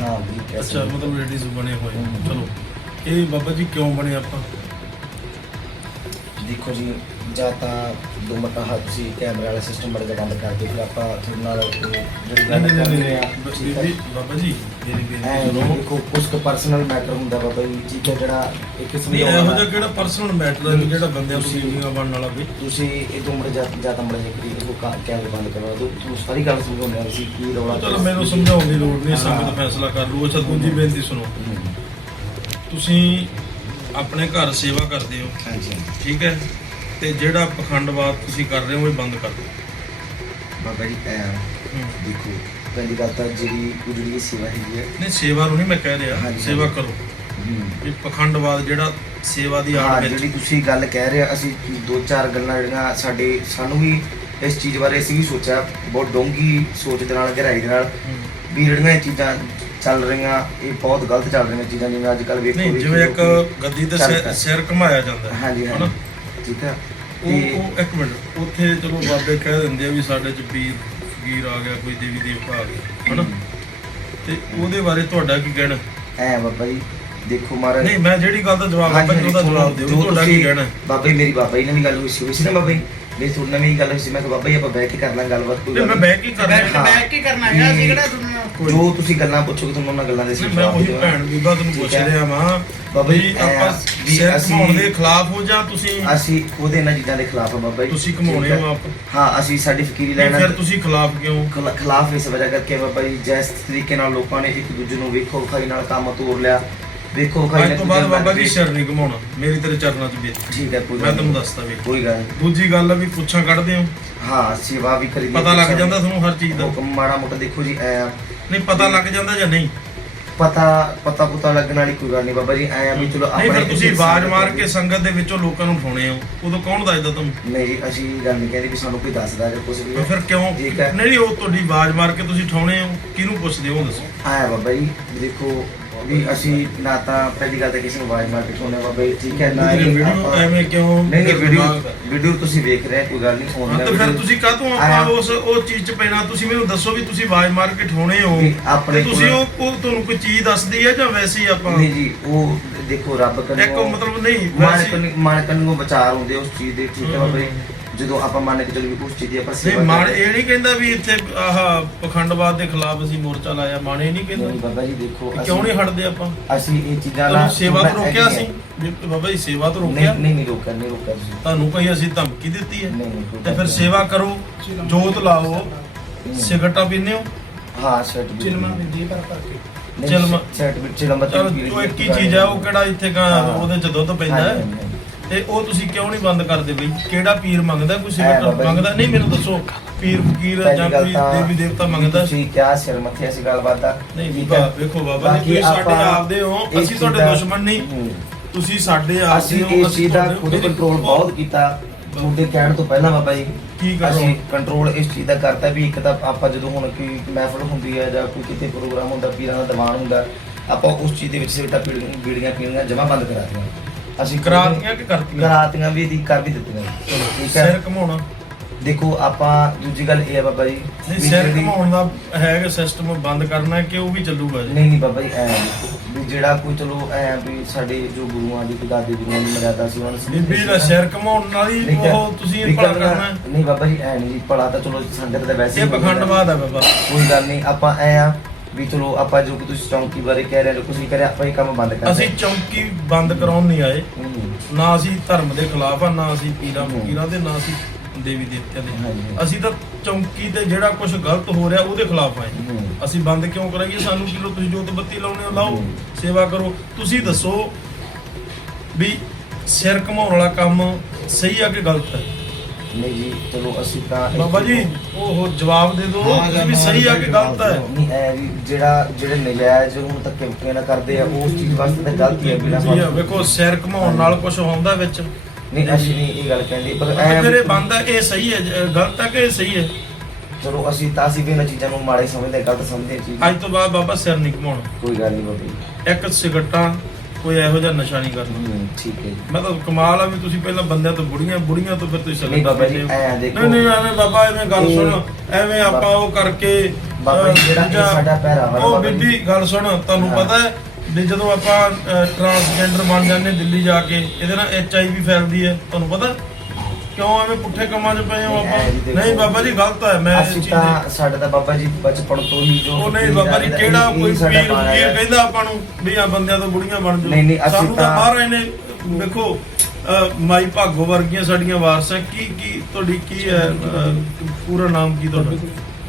ਕਹਿ ਅੱਛਾ ਸਕਦੇ ਮਤਲਬ ਲੇਡੀਜ਼ ਬਣੇ ਹੋਏ ਹਮ। ਚਲੋ ਇਹ ਬਾਬਾ ਜੀ ਕਿਉਂ ਬਣੇ ਆਪਾਂ? ਦੇਖੋ ਜੀ ਜਾਂ ਤਾਂ ਦੋ ਮਟਾ ਹੱਥ ਸੀ ਕੈਮਰੇ ਵਾਲਾ ਸਿਸਟਮ ਬੜਾ ਬੰਦ ਕਰਕੇ ਫਿਰ ਆਪਾਂ ਤੁਹਾਡੇ ਨਾਲ ਉਹ ਜਿਹੜੀ ਗੱਲ ਨਹੀਂ ਨਹੀਂ ਆ ਬੀਬੀ ਬਾਬਾ ਜੀ ਐ ਦੇਖੋ ਕੁਝ ਕੁ ਪਰਸਨਲ ਮੈਟਰ ਹੁੰਦਾ ਬਾਬਾ ਜੀ ਠੀਕ ਹੈ ਜਿਹੜਾ ਇੱਕ ਕਿਸਮ ਨਹੀਂ ਦਾ ਇਹੋ। ਜਿਹਾ ਕਿਹੜਾ ਪਰਸਨਲ ਮੈਟਰ ਹੈ? ਜਿਹੜਾ ਬੰਦਿਆਂ ਤੋਂ ਵੀਡੀਓ ਬਣਨ ਵਾਲਾ ਵੀ ਤੁਸੀਂ ਇਹ ਤੋਂ ਮੜੇ ਜਾਂ ਤਾਂ ਮੜੇ ਕਰੀ ਕਾ- ਕੈਮਰੇ ਬੰਦ ਕਰਵਾ ਦਿਓ ਤੁਹਾਨੂੰ ਸਾਰੀ ਗੱਲ ਸਮਝਾਉਂਦੇ ਆ ਅਸੀਂ ਕੀ ਰੌਲਾ ਚਲੋ ਮੈਨੂੰ ਸਮਝਾਉਣ ਦੀ ਲੋੜ ਨਹੀਂ। ਸੰਗਤ ਫੈਸਲਾ ਕਰ ਲੂ ਅੱਛਾ ਦੂਜੀ ਬੇਨਤੀ ਸੁਣੋ। ਤੁਸੀਂ ਆਪਣੇ ਘਰ ਸੇਵਾ ਕਰਦੇ ਹੋ। ਹਾਂਜੀ। ਠੀਕ ਹੈ? ਤੇ ਜਿਹੜਾ ਪਖੰਡਵਾਦ ਤੁਸੀਂ ਕਰ ਰਹੇ ਹੋ ਇਹ ਬੰਦ ਕਰ ਦਿਓ। ਬਾਬਾ ਜੀ ਐ। ਦੇਖੋ ਪਹਿਲੀ ਗੱਲ ਤਾਂ ਜਿਹੜੀ ਜਿਹੜੀ ਇਹ ਸੇਵਾ ਹੈਗੀ ਹੈ ਨਹੀਂ ਸੇਵਾ ਨੂੰ ਨਹੀਂ ਮੈਂ ਕਹਿ ਰਿਹਾ ਹਾਂਜੀ, ਸੇਵਾ। ਕਰੋ ਇਹ ਪਖੰਡਵਾਦ ਜਿਹੜਾ ਸੇਵਾ ਦੀ ਹਾਂ ਆੜ ਵਿੱਚ ਜਿਹੜੀ ਤੁਸੀਂ ਗੱਲ ਕਹਿ ਰਹੇ ਹੋ ਅਸੀਂ ਦੋ ਚਾਰ ਗੱਲਾਂ ਜਿਹੜੀਆਂ ਸਾਡੇ ਸਾਨੂੰ ਵੀ ਇਸ ਚੀਜ਼ ਬਾਰੇ ਅਸੀਂ ਵੀ ਸੋਚਿਆ ਬਹੁਤ ਡੂੰਘੀ ਸੋਚ ਦੇ ਨਾਲ ਗਹਿਰਾਈ ਦੇ ਨਾਲ। ਵੀ ਜਿਹੜੀਆਂ ਇਹ ਚੀਜ਼ਾਂ ਚੱਲ ਰਹੀਆਂ ਇਹ ਬਹੁਤ ਗਲਤ ਚੱਲ ਰਹੀਆਂ ਚੀਜ਼ਾਂ ਜਿਵੇਂ ਅੱਜ ਕੱਲ ਵੇਖੋ ਨਹੀਂ ਵੇਖੀ ਜਿਵੇਂ ਇੱਕ ਲੋਕੀ- ਗੱਦੀ ਤੇ ਸਿਰ-। ਸਿਰ ਘਮਾਇਆ ਜਾਂਦਾ ਹੈ ਹਾਂਜੀ ਹਨਾ? ਹਾਂਜੀ ਠੀਕ ਹੈ ਉਹ ਤੇ ਉਹ ਇੱਕ ਮਿੰਟ ਉੱਥੇ ਚਲੋ ਬਾਬੇ ਕਹਿ ਦਿੰਦੇ ਆ ਵੀ ਸਾਡੇ ਚ ਪੀਰ ਫਕੀਰ ਆ ਗਿਆ ਕੋਈ ਦੇਵੀ ਦੇਵਤਾ ਆ ਗਿਆ ਹਨਾ? ਤੇ ਉਹਦੇ ਬਾਰੇ ਤੁਹਾਡਾ ਕੀ ਕਹਿਣਾ? ਐ ਬਾਬਾ ਜੀ ਦੇਖੋ ਮਹਾਰਾਜ। ਨਹੀਂ ਮੈਂ ਜਿਹੜੀ ਗੱਲ ਦਾ ਜਵਾਬ ਉਹਦਾ ਹਾਂਜੀ, ਜਵਾਬ ਦਿਓ ਤੁਹਾਡਾ ਕੀ ਕਹਿਣਾ? ਬਾਬਾ ਜੀ ਮੇਰੀ ਬਾਬਾ ਜੀ ਨਾਲ ਵੀ ਗੱਲ ਹੋਈ ਸੀ ਹੋਈ ਸੀ ਨਾ ਬਾਬਾ ਜੀ। ਮੇਰੀ ਤੁਹਾਡੇ ਨਾਲ ਵੀ ਗੱਲ ਹੋਈ ਸੀ ਮੈਂ ਕਿਹਾ ਬਾਬਾ ਜੀ ਆਪਾਂ ਬੈਠ ਕੇ ਕਰ ਲਾਂ ਗੱਲਬਾਤ ਕੋਈ ਮੈਂ। ਬਹਿ ਕੇ ਕਰ ਬੈਠ ਹਾਂ। ਬੈਠ ਕੇ ਕਰਨਾ ਹੈਗਾ ਅਸੀਂ ਕਿਹੜਾ ਜੋ ਤੁਸੀਂ ਗੱਲਾਂ ਪੁੱਛੋਗੇ ਤੁਹਾਨੂੰ ਉਹਨਾਂ ਗੱਲਾਂ ਦੇ ਅਸੀਂ ਮੈਂ ਜਵਾਬ ਉਹੀ ਦੇਵਾਂਗੇ। ਭੈਣ ਬੀਬਾ ਤੁਹਾਨੂੰ ਪੁੱਛ ਹੈ। ਰਿਹਾ ਵਾਂ ਬਾਬਾ ਜੀ, ਵੀ ਐਂ ਆਪਾਂ ਵੀ ਸਿਰ ਅਸੀਂ- ਘਮਾਉਣ ਦੇ ਖਿਲਾਫ ਹੋ ਜਾਂ ਤੁਸੀਂ ਅਸੀਂ ਉਹਦੇ ਇਹਨਾਂ ਚੀਜ਼ਾਂ ਦੇ ਖਿਲਾਫ ਆ ਬਾਬਾ ਜੀ ਤੁਸੀਂ ਘਮਾਉਣੇ ਹੈ। ਆਪ ਹਾਂ ਅਸੀਂ ਸਾਡੀ ਫਕੀਰੀ ਲੈਣਾ ਫਿਰ ਤੁਸੀਂ ਖਿਲਾਫ ਕਿਉਂ ਖਿਲਾ- ਖਿਲਾਫ ਇਸ ਵਜ੍ਹਾ ਕਰਕੇ ਬਾਬਾ ਜੀ ਜਿਸ ਤਰੀਕੇ ਨਾਲ ਲੋਕਾਂ ਨੇ ਇੱਕ ਦੂਜੇ ਨੂੰ ਵੇਖੋ ਵਿਖਾਈ ਨਾਲ ਕੰਮ ਤੋੜ ਲਿਆ ਵੇਖੋ ਵਿਖਾਈ ਅੱਜ ਨਾਲ ਤੋਂ ਬਾਅਦ ਦੂਜੇ ਬਾਬਾ ਜੀ ਨਾਲ ਸਿਰ ਨਹੀਂ ਘਮਾਉਣਾ ਮੇਰੀ ਤੇਰੇ ਚਰਨਾਂ 'ਚ ਬੇਨਤੀ ਠੀਕ ਹੈ ਕੋਈ ਮੈਂ ਗੱਲ ਤੁਹਾਨੂੰ ਨਹੀਂ। ਦੱਸਦਾ ਵੀ ਕੋਈ ਗੱਲ ਨਹੀਂ। ਦੂਜੀ ਗੱਲ ਆ ਵੀ ਪੁੱਛਾਂ ਕੱਢਦੇ ਹੋ ਹਾਂ ਸੇਵਾ ਵੀ ਕਰੀ ਪਤਾ ਲੱਗ ਜਾਂਦਾ ਤੁਹਾਨੂੰ ਹਰ ਚੀਜ਼ ਦਾ ਹੁਕਮ ਮਾੜਾ ਮੋਟਾ ਦੇਖੋ ਜੀ ਐ ਨਹੀਂ ਪਤਾ ਲੱਗ ਜਾਂਦਾ ਜਾਂ ਨਹੀਂ? ਪਤਾ ਪਤਾ ਪੁਤਾ ਲੱਗਣ ਵਾਲੀ ਕੋਈ ਗੱਲ ਨਹੀਂ ਬਾਬਾ ਜੀ ਐ ਵੀ ਚਲੋ ਨਹੀਂ ਫਿਰ ਤੁਸੀਂ ਸੰਗਤ ਮਾਰ ਕੇ ਸੰਗਤ ਦੇ ਵਿੱਚੋਂ ਲੋਕਾਂ ਨੂੰ ਉਠਾਉਣੇ ਹੋ। ਉਦੋਂ ਕੌਣ ਦੱਸਦਾ ਤੁਹਾਨੂੰ? ਨਹੀਂ ਜੀ ਅਸੀਂ ਗੱਲ ਨਹੀਂ ਕਹਿੰਦੇ ਵੀ ਸਾਨੂੰ ਕੋਈ ਦੱਸਦਾ ਜਾਂ ਕੁਝ ਵੀ ਫਿਰ ਕਿਉਂ। ਨਹੀਂ ਉਹ ਤੁਹਾਡੀ ਆਵਾਜ਼ ਮਾਰ ਕੇ ਤੁਸੀਂ ਉਠਾਉਣੇ ਹੋ। ਕਿਹਨੂੰ ਪੁੱਛਦੇ ਹੋ ਦੱਸੋ। ਆਇਆ ਬਾਬਾ ਜੀ ਦੇਖੋ ਵੀ ਅਸੀਂ ਨਾ ਤਾਂ ਪਹਿਲੀ ਗੱਲ ਤਾਂ ਕਿਸੇ ਨੂੰ ਆਵਾਜ਼ ਮਾਰ ਕੇ ਸੁਣਿਆ ਬਾਬਾ ਜੀ ਠੀਕ ਹੈ ਨਾ ਤੁਸੀਂ ਹੀ ਵੀਡੀਓ ਆਪਾਂ- ਐਵੇਂ ਕਿਉਂ ਨਹੀਂ ਨਹੀਂ ਵੀਡੀਓ ਦਿਮਾਗ ਦਾ? ਵੀਡੀਓ ਤੁਸੀਂ ਵੇਖ ਰਹੇ ਹੋ, ਕੋਈ ਗੱਲ ਨਹੀਂ ਹਾਂ ਫੋਨ ਤਾਂ ਫਿਰ ਤੁਸੀਂ ਕਾਹਤੋਂ ਆਇਆ। ਆਪਾਂ ਉਸ ਉਹ ਚੀਜ਼ 'ਚ ਪੈਣਾ ਤੁਸੀਂ ਮੈਨੂੰ ਦੱਸੋ ਵੀ ਤੁਸੀਂ ਆਵਾਜ਼ ਮਾਰ ਕੇ ਉਠਾਉਣੇ ਹੋ ਵੀ ਆਪਣੇ ਤੇ ਤੁਸੀਂ ਕੋਲ- ਉਹ ਉਹ ਤੁਹਾਨੂੰ ਕੋਈ ਚੀਜ਼ ਦੱਸਦੀ ਹੈ ਜਾਂ ਵੈਸੇ ਹੀ ਆਪਾਂ ਨਹੀਂ ਜੀ ਉਹ ਦੇਖੋ ਰੱਬ ਇੱਕ ਕੰਨੋਂ ਮਤਲਬ ਨਹੀਂ ਮਨ ਵੈਸੇ ਕੰਨ ਮਨ ਕੰਨੋਂ ਵਿਚਾਰ ਹੁੰਦੇ ਉਸ ਚੀਜ਼ ਦੇ ਠੀਕ ਹੈ ਬਾਬਾ ਜੀ। ਜਦੋਂ ਆਪਾਂ ਮੰਨ ਕੇ ਚੱਲੀਏ ਉਸ ਚੀਜ਼ ਦੀ ਆਪਾਂ ਨਹੀਂ ਸੇਵਾ ਮਾਨ ਇਹ ਨਹੀਂ ਕਹਿੰਦਾ ਵੀ ਇੱਥੇ ਆਹ ਪਖੰਡਵਾਦ ਦੇ ਖਿਲਾਫ ਅਸੀਂ ਮੋਰਚਾ ਲਾਇਆ ਮਾਨ ਇਹ ਨਹੀਂ ਨਹੀਂ ਕਹਿੰਦਾ ਬਾਬਾ ਜੀ ਦੇਖੋ ਕਿਉਂ ਨਹੀਂ ਹਟਦੇ ਆਪਾਂ? ਅਸੀਂ ਇਹ ਚੀਜ਼ਾਂ ਤੁਹਾਨੂੰ ਸੇਵਾ ਤੋਂ ਰੋਕਿਆ ਸੀ? ਬਾਬਾ ਜੀ ਸੇਵਾ ਤੋਂ ਨਹੀਂ ਰੋਕਿਆ? ਨਹੀਂ ਨਹੀਂ ਰੋਕਿਆ ਨਹੀਂ ਰੋਕਿਆ ਤੁਸੀਂ ਤੁਹਾਨੂੰ ਕੋਈ ਅਸੀਂ ਧਮਕੀ ਦਿੱਤੀ ਹੈ? ਨਹੀਂ ਨਹੀਂ ਕੋਈ ਤੇ ਫਿਰ ਸੇਵਾ ਕਰੋ ਜੋਤ ਲਾਓ। ਸਿਗਰਟਾਂ ਪੀਂਦੇ ਹੋ? ਹਾਂ ਸਰਟੀਫਿਕੇਟ ਚਿਲਮਾ ਮਿਲਦੀ ਪਰ ਪਰ ਕੇ। ਚਿਲਮਾ- ਸਰਟੀਫਿਕੇਟ ਚਿਲਮਾ ਚਲ ਉਹ ਇੱਕ ਹੀ ਚੀਜ਼ ਹੈ ਉਹ ਕਿਹੜਾ ਇੱਥੇ ਕਾ ਹਾਂ। ਉਹਦੇ ਚ ਦੁੱਧ ਪੈਂਦਾ ਹੈ? ਤੇ ਉਹ ਤੁਸੀਂ ਕਿਉਂ ਨਹੀਂ ਬੰਦ ਕਰਦੇ ਬਈ ਕਿਹੜਾ ਪੀਰ ਮੰਗਦਾ ਕੋਈ ਜੀ। ਮੰਗਦਾ ਨਹੀਂ ਮੈਨੂੰ ਦੱਸੋ ਪੀਰ ਫਕੀਰ ਜਾਂ ਕੋਈ ਦੇਵੀ ਦੇਵਤਾ ਮੰਗਦਾ ਤੁਸੀਂ ਕਿਆ ਸਿਰ ਮੱਥੇ ਅਸੀਂ ਗੱਲਬਾਤ ਦਾ ਨਹੀਂ ਬੀਬਾ। ਵੇਖੋ ਬਾਬਾ ਜੀ ਤੁਸੀਂ ਸਾਡੇ ਆਪਾਂ ਆਪਦੇ ਹੋ ਇਸ ਅਸੀਂ ਤੁਹਾਡੇ ਦੁਸ਼ਮਣ ਨਹੀਂ। ਤੁਸੀਂ ਸਾਡੇ ਆਪਦੇ ਅਸੀਂ ਹੋ ਇਸ ਚੀਜ਼ ਦਾ ਖੁਦ ਕੰਟਰੋਲ ਬਹੁਤ ਕੀਤਾ ਤੁਹਾਡੇ ਕਹਿਣ ਤੋਂ ਪਹਿਲਾਂ ਬਾਬਾ ਜੀ ਕੀ control? ਅਸੀਂ ਕੰਟਰੋਲ ਇਸ ਚੀਜ਼ ਦਾ ਕਰਤਾ ਵੀ ਇੱਕ ਤਾਂ ਆਪਾਂ ਜਦੋਂ ਹੁਣ ਕੋਈ ਮਹਿਫਲ ਹੁੰਦੀ ਹੈ ਜਾਂ ਕੋਈ ਕਿਤੇ ਪ੍ਰੋਗਰਾਮ ਹੁੰਦਾ ਪੀਰਾਂ ਦਾ ਦੀਵਾਨ ਹੁੰਦਾ ਆਪਾਂ ਉਸ ਚੀਜ਼ ਦੇ ਵਿੱਚ ਸਿਗਰਟਾਂ ਪੀੜੀਆਂ ਬੀੜੀਆਂ ਪੀਣੀਆਂ ਜਮਾ ਬੰਦ ਕਰਾ ਦਿੱਤੀਆਂ ਅਸੀਂ ਕਰਾਤੀਆਂ ਕਿ ਕਰਤੀਆਂ? ਕਰਾਤੀਆਂ ਵੀ ਦੀ ਕਰ ਵੀ ਦਿੱਤੀਆਂ। ਠੀਕ ਹੈ? ਸਿਰ ਘਮਾਉਣਾ। ਦੇਖੋ ਆਪਾਂ ਦੂਜੀ ਗੱਲ ਇਹ ਹੈ ਬਾਬਾ ਜੀ ਨਹੀਂ ਵੀ ਸਿਰ ਜਿਹੜੀ- ਘਮਾਉਣ ਦਾ ਹੈਗਾ ਸਿਸਟਮ ਬੰਦ ਕਰਨਾ ਕਿ ਉਹ ਵੀ ਚੱਲੂਗਾ ਜੀ? ਨਹੀਂ ਨਹੀਂ ਬਾਬਾ ਜੀ ਐ ਵੀ ਜਿਹੜਾ ਕੋਈ ਚਲੋ ਐ ਵੀ ਸਾਡੇ ਜੋ ਗੁਰੂਆਂ ਦੀ ਦਾਦੇ ਗੁਰੂਆਂ ਦੀ ਮਰਿਆਦਾ ਸੀ ਉਹਨਾਂ ਨੇ ਬੀਬੀ ਦਾ ਸਿਰ ਘਮਾਉਣ ਨਾਲ ਹੀ ਠੀਕ ਹੈ। ਉਹ ਤੁਸੀਂ ਵੀ ਭਲਾ ਕਰਨਾ- ਕਰਨਾ ਹੈ। ਨਹੀਂ ਬਾਬਾ ਜੀ ਐ ਨਹੀਂ ਜੀ ਭਲਾ ਤਾਂ ਚਲੋ ਸੰਗਤ ਦਾ ਵੈਸੇ ਇਹ ਹੀ ਹੁੰਦਾ। ਪਖੰਡਵਾਦ ਹੈ ਬਾਬਾ। ਕੋਈ ਗੱਲ ਨਹੀਂ ਆਪਾਂ ਐ ਆ ਵੀ ਚਲੋ ਆਪਾਂ ਜੋ ਕਿ ਤੁਸੀਂ ਚੌਂਕੀ ਬਾਰੇ ਕਹਿ ਰਹੇ ਹੋ ਕੁਝ ਕਰਿਆ ਆਪਾਂ ਇਹ ਕੰਮ ਬੰਦ ਕਰ ਅਸੀਂ ਚੌਂਕੀ ਬੰਦ ਕਰਾਉਣ ਨਹੀਂ ਆਏ ਨਾ ਅਸੀਂ ਧਰਮ ਦੇ ਖਿਲਾਫ ਆ ਨਾ ਅਸੀਂ ਪੀਰਾਂ। ਫਕੀਰਾਂ ਦੇ ਨਾ ਅਸੀਂ ਦੇਵੀ ਦੇਵਤਿਆਂ ਦੇ। ਅਸੀਂ ਤਾਂ ਚੌਂਕੀ ਤੇ ਜਿਹੜਾ ਕੁਝ ਗਲਤ ਹੋ ਰਿਹਾ ਉਹਦੇ ਖਿਲਾਫ ਆਏ। ਅਸੀਂ ਬੰਦ ਕਿਉਂ ਕਰਾਂਗੇ ਸਾਨੂੰ ਕਿਲੋ ਤੁਸੀਂ ਜੋਤ ਬੱਤੀ ਲਾਉਣੇ ਹੋ ਲਾਓ। ਸੇਵਾ ਕਰੋ ਤੁਸੀਂ ਦੱਸੋ ਵੀ ਸਿਰ ਘਮਾਉਣ ਵਾਲਾ ਕੰਮ ਸਹੀ ਆ ਕਿ ਗਲਤ ਹੈ ਨਹੀਂ ਜੀ ਚਲੋ ਅਸੀਂ ਤਾਂ ਬਾਬਾ ਜੀ ਉਹ ਜਵਾਬ ਦੇ ਦਿਓ ਵੀ ਸਹੀ ਆ ਕਿ ਗਲਤ ਹੈ? ਨਹੀਂ ਐ ਵੀ ਜਿਹੜਾ ਜਿਹੜੇ ਨਜਾਇਜ਼ ਹੁਣ ਤੱਕ ਕਿਵੇਂ ਨਾ ਕਰਦੇ ਆ ਉਸ ਚੀਜ਼ ਵਾਸਤੇ ਤਾਂ ਗਲਤੀ ਹੈ ਬਿਨਾਂ ਜੀ ਆ, ਵੇਖੋ ਸਿਰ ਘਮਾਉਣ ਨਾਲ ਕੁਝ ਹੁੰਦਾ ਵਿੱਚ। ਨਹੀਂ ਅਸੀਂ ਨਹੀਂ ਇਹ ਗੱਲ ਕਹਿੰਦੇ ਪਰ ਐ ਇਹ ਬੰਦ ਇਹ ਸਹੀ ਹੈ ਗਲਤ ਹੈ ਕਿ ਇਹ ਸਹੀ ਹੈ? ਚਲੋ ਅਸੀਂ ਤਾਂ ਅਸੀਂ ਵੀ ਇਹਨਾਂ ਚੀਜ਼ਾਂ ਨੂੰ ਮਾੜੇ ਸਮਝਦੇ ਗਲਤ ਸਮਝਦੇ ਚੀਜ਼ ਅੱਜ ਤੋਂ ਬਾਅਦ ਬਾਬਾ ਸਿਰ ਨਹੀਂ ਘਮਾਉਣਾ। ਕੋਈ ਗੱਲ ਨਹੀਂ ਬਾਬਾ ਇੱਕ ਸਿਗਰਟਾਂ ਕੋਈ ਇਹੋ ਜਿਹਾ ਨਸ਼ਾ ਨਹੀਂ ਕਰਨਾ ਠੀਕ ਹੈ ਜੀ ਮੈਂ ਤਾਂ ਕਮਾਲ ਆ ਵੀ ਤੁਸੀਂ ਪਹਿਲਾਂ ਬੰਦਿਆਂ ਤੋਂ ਬੁੜੀਆਂ ਬੁੜੀਆਂ ਤੋਂ ਫਿਰ ਤੁਸੀਂ ਨਹੀਂ ਬਾਬਾ ਜੀ, ਹੋ। ਐਂ ਦੇਖੋ। ਨਹੀਂ ਨਹੀਂ ਐਵੇਂ ਬਾਬਾ ਐਵੇਂ ਗੱਲ ਇਹ- ਸੁਣ ਐਵੇਂ ਆਪਾਂ ਉਹ ਕਰਕੇ ਬਾਬਾ ਜੀ ਜਿਹੜਾ ਇਹ ਦੂਜਾ- ਸਾਡਾ ਪਹਿਰਾਵਾ ਉਹ ਬਾਬਾ ਜੀ। ਬੀਬੀ ਗੱਲ ਸੁਣ ਤੁਹਾਨੂੰ ਹਾਂ। ਪਤਾ ਹੈ ਵੀ ਜਦੋਂ ਆਪਾਂ ਟਰਾਂਸਜੈਂਡਰ ਬਣ ਜਾਂਦੇ ਦਿੱਲੀ ਜਾ ਕੇ ਇਹਦੇ ਨਾਲ ਐਚ ਆਈ ਵੀ ਫੈਲਦੀ ਹੈ ਤੁਹਾਨੂੰ ਪਤਾ ਕਿਉਂ ਐਵੇਂ ਪੁੱਠੇ ਕੰਮਾਂ 'ਚ ਪਏ ਹੋ ਨਹੀਂ, ਇਹ ਆਪਾਂ? ਦੇਖੋ। ਨਹੀਂ ਬਾਬਾ ਜੀ ਗਲਤ ਹੈ ਮੈਂ ਇਸ ਅਸੀਂ ਚੀਜ਼ ਤਾਂ ਦੇ- ਸਾਡਾ ਤਾਂ ਬਾਬਾ ਜੀ ਬਚਪਨ ਤੋਂ ਹੀ ਜੋ ਉਹ ਨਹੀਂ ਬਾਬਾ ਜੀ ਕਿਹੜਾ ਇਹੀ ਕੋਈ ਸਾਡਾ ਪੀਰ ਹੈ। ਕਹਿੰਦਾ ਆਪਾਂ ਨੂੰ ਵੀ ਆ ਬੰਦਿਆਂ ਤੋਂ ਬੁੜੀਆਂ ਬਣ ਜਾਓ। ਨਹੀਂ, ਨਹੀਂ, ਅਸੀਂ ਸਾਨੂੰ ਤਾਂ ਤਾਂ- ਮਹਾਰਾਜ ਨੇ। ਦੇਖੋ ਅਹ, ਮਾਈ ਭਾਗੋ ਵਰਗੀਆਂ ਸਾਡੀਆਂ ਵਾਰਸਾਂ ਕੀ ਕੀ ਤੁਹਾਡੀ ਕੀ ਹੈ ਅਹ, ਪੂਰਾ ਨਾਮ ਕੀ ਤੁਹਾਡਾ?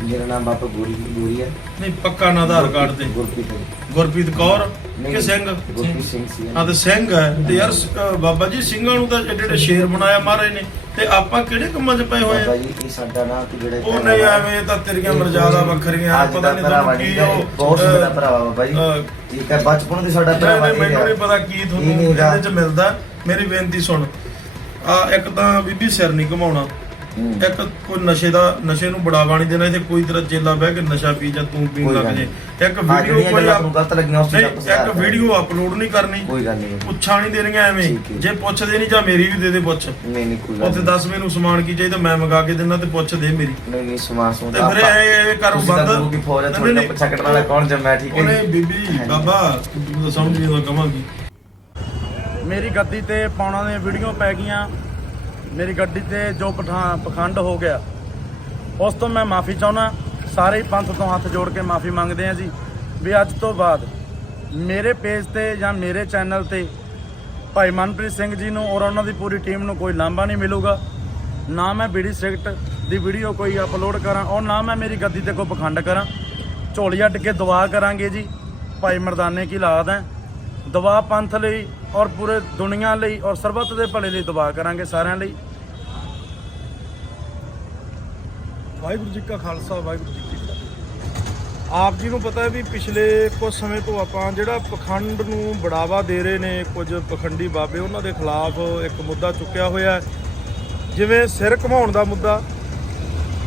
ਮੇਰਾ ਨਾਮ ਬਾਬਾ ਗੋਰੀ ਗੋਰੀ ਹੈ। ਨਹੀਂ ਪੱਕਾ ਨਾ ਆਧਾਰ ਕਾਰਡ ਤੇ। ਗੁਰਪ੍ਰੀਤ ਹੈ। ਗੁਰਪ੍ਰੀਤ ਕੌਰ ਨਹੀਂ, ਕਿ ਸਿੰਘ? ਗੁਰਪ੍ਰੀਤ ਸਿੰਘ ਸੀ। ਹਾਂ ਤੇ ਸਿੰਘ ਹੈ। ਤੇ ਯਾਰ ਸ- ਅਹ, ਬਾਬਾ ਜੀ ਸਿੰਘਾਂ ਨੂੰ ਤਾਂ ਏਡੇ ਸ਼ੇਰ ਬਣਾਇਆ ਮਹਾਰਾਜ ਨੇ। ਤੇ ਆਪਾਂ ਕਿਹੜੇ ਕੰਮਾਂ 'ਚ ਪਏ ਹੋਏ ਬਾਬਾ ਆ ਜੀ ਇਹ ਸਾਡਾ ਨਾ ਕਿ ਜਿਹੜੇ ਉਹ ਨਹੀਂ ਐਵੇਂ ਤਾਂ ਤੇਰੀਆਂ ਮਰਜ਼ਾਦਾ ਵੱਖਰੀਆਂ ਅੱਜ ਪਤਾ ਦਾ ਨਹੀਂ ਭਰਾਵਾ ਤੁਹਾਨੂੰ ਕੀ ਨਹੀਂ ਉਹ ਬਹੁਤ ਅਹ, ਮੇਰਾ ਭਰਾਵਾ ਬਾਬਾ ਜੀ ਅਹ, ਠੀਕ ਹੈ ਬਚਪਨ ਦੇ ਸਾਡਾ ਨਹੀਂ ਭਰਾਵਾ ਨਹੀਂ ਮੈਨੂੰ ਨਹੀਂ ਪਤਾ ਕੀ ਤੁਹਾਨੂੰ। ਇਹਦੇ ਚ ਮਿਲਦਾ ਮੇਰੀ ਬੇਨਤੀ ਸੁਣ ਆ ਇੱਕ ਤਾਂ ਬੀਬੀ ਸਿਰ ਨਹੀਂ ਘਮਾਉਣਾ। ਇੱਕ ਕੋਈ ਨਸ਼ੇ ਦਾ ਨਸ਼ੇ ਨੂੰ ਬੜਾਵਾ ਨਹੀਂ ਦੇਣਾ ਇੱਥੇ ਕੋਈ ਤੇਰਾ ਚੇਲਾ ਬਹਿ ਕੇ ਨਸ਼ਾ ਪੀ ਜਾਂ ਤੂੰ ਪੀਣ ਲੱਗ ਜੇ। ਇੱਕ ਵੀਡੀਓ ਕੋਈ ਤੁਹਾਨੂੰ ਗਲਤ ਲੱਗੀਆਂ ਉਸ ਚੀਜ਼ ਦਾ ਇੱਕ। ਵੀਡੀਓ ਅਪਲੋਡ ਨਹੀਂ ਕਰਨੀ। ਕੋਈ ਗੱਲ ਨਹੀਂ। ਪੁੱਛਾਂ ਨਹੀਂ ਦੇਣੀਆਂ ਐਵੇਂ। ਜੇ ਪੁੱਛਦੇ ਨਹੀਂ ਜਾਂ ਮੇਰੀ ਵੀ ਦੇ ਦੇ ਪੁੱਛ। ਨਹੀਂ ਨਹੀਂ ਕੋਈ ਗੱਲ ਉੱਥੇ ਦੱਸ ਮੈਨੂੰ ਸਮਾਨ ਕੀ ਚਾਹੀਦਾ ਮੈਂ ਮੰਗਾ ਕੇ ਦਿੰਦਾ ਤੇ ਪੁੱਛ ਦੇ ਮੇਰੀ। ਨਹੀਂ ਨਹੀਂ ਸਮਾਨ ਸਮੂਨ ਤੇ ਫਿਰ ਇਹ ਇਹ ਕਰੋ ਬੰਦ। ਗੁਰੂ ਕੀ ਫੌਜ ਤੁਹਾਡੇ ਪਿੱਛਾ ਕੱਟਣ ਵਾਲਾ ਕੌਣ ਜੰਮਿਆ ਠੀਕ ਹੈ ਉਹਨੇ? ਬੀਬੀ। ਬਾਬਾ ਤੂੰ ਸਮਝ ਨਹੀਂ ਕਵਾਂਗੀ ਮੇਰੀ ਗੱਦੀ ਤੇ ਪਾਉਣਾ ਦੀਆਂ ਵੀਡੀਓ ਪੈ ਗਈਆਂ। ਮੇਰੀ ਗੱਡੀ ਤੇ ਜੋ ਪਠਾਨ ਪਖੰਡ ਹੋ ਗਿਆ, ਉਸ ਤੋਂ ਮੈਂ ਮਾਫੀ ਚਾਹੁੰਦਾ, ਸਾਰੇ ਹੀ ਪੰਥ ਤੋਂ ਹੱਥ ਜੋੜ ਕੇ ਮਾਫੀ ਮੰਗਦੇ ਆ ਜੀ। ਵੀ ਅੱਜ ਤੋਂ ਬਾਅਦ ਮੇਰੇ ਪੇਜ ਤੇ ਜਾਂ ਮੇਰੇ ਚੈਨਲ ਤੇ ਭਾਈ ਮਨਪ੍ਰੀਤ ਸਿੰਘ ਜੀ ਨੂੰ ਔਰ ਉਹਨਾਂ ਦੀ ਪੂਰੀ ਟੀਮ ਨੂੰ ਕੋਈ ਲਾਂਭਾ ਨਹੀਂ ਮਿਲੂਗਾ। ਨਾ ਮੈਂ ਬੀੜੀ ਸਿਗਰਟ ਦੀ ਵੀਡੀਓ ਕੋਈ ਅਪਲੋਡ ਕਰਾਂ ਔਰ ਨਾ ਮੈਂ ਮੇਰੀ ਗੱਦੀ ਤੇ ਕੋਈ ਪਖੰਡ ਕਰਾਂ। ਝੋਲੀ ਅੱਡ ਕੇ ਦੁਆ ਕਰਾਂਗੇ ਜੀ। ਭਾਈ ਮਰਦਾਨੇ ਕੀ ਲਾਦ ਹੈ। ਦੁਆ ਪੰਥ ਲਈ ਔਰ ਪੂਰੇ ਦੁਨੀਆ ਲਈ ਔਰ ਸਰਬੱਤ ਦੇ ਭਲੇ ਲਈ ਦੁਆ ਕਰਾਂਗੇ ਸਾਰਿਆਂ ਲਈ। ਵਾਹਿਗੁਰੂ ਜੀ ਕਾ ਖਾਲਸਾ, ਵਾਹਿਗੁਰੂ ਜੀ ਕੀ ਫਤਿਹ। ਆਪ ਜੀ ਨੂੰ ਪਤਾ ਹੈ ਵੀ ਪਿਛਲੇ ਕੁਝ ਸਮੇਂ ਤੋਂ ਆਪਾਂ ਜਿਹੜਾ ਪਖੰਡ ਨੂੰ ਬੜਾਵਾ ਦੇ ਰਹੇ ਨੇ ਕੁਝ ਪਖੰਡੀ ਬਾਬੇ, ਉਹਨਾਂ ਦੇ ਖਿਲਾਫ ਇੱਕ ਮੁੱਦਾ ਚੁੱਕਿਆ ਹੋਇਆ ਜਿਵੇਂ ਸਿਰ ਘਮਾਉਣ ਦਾ ਮੁੱਦਾ,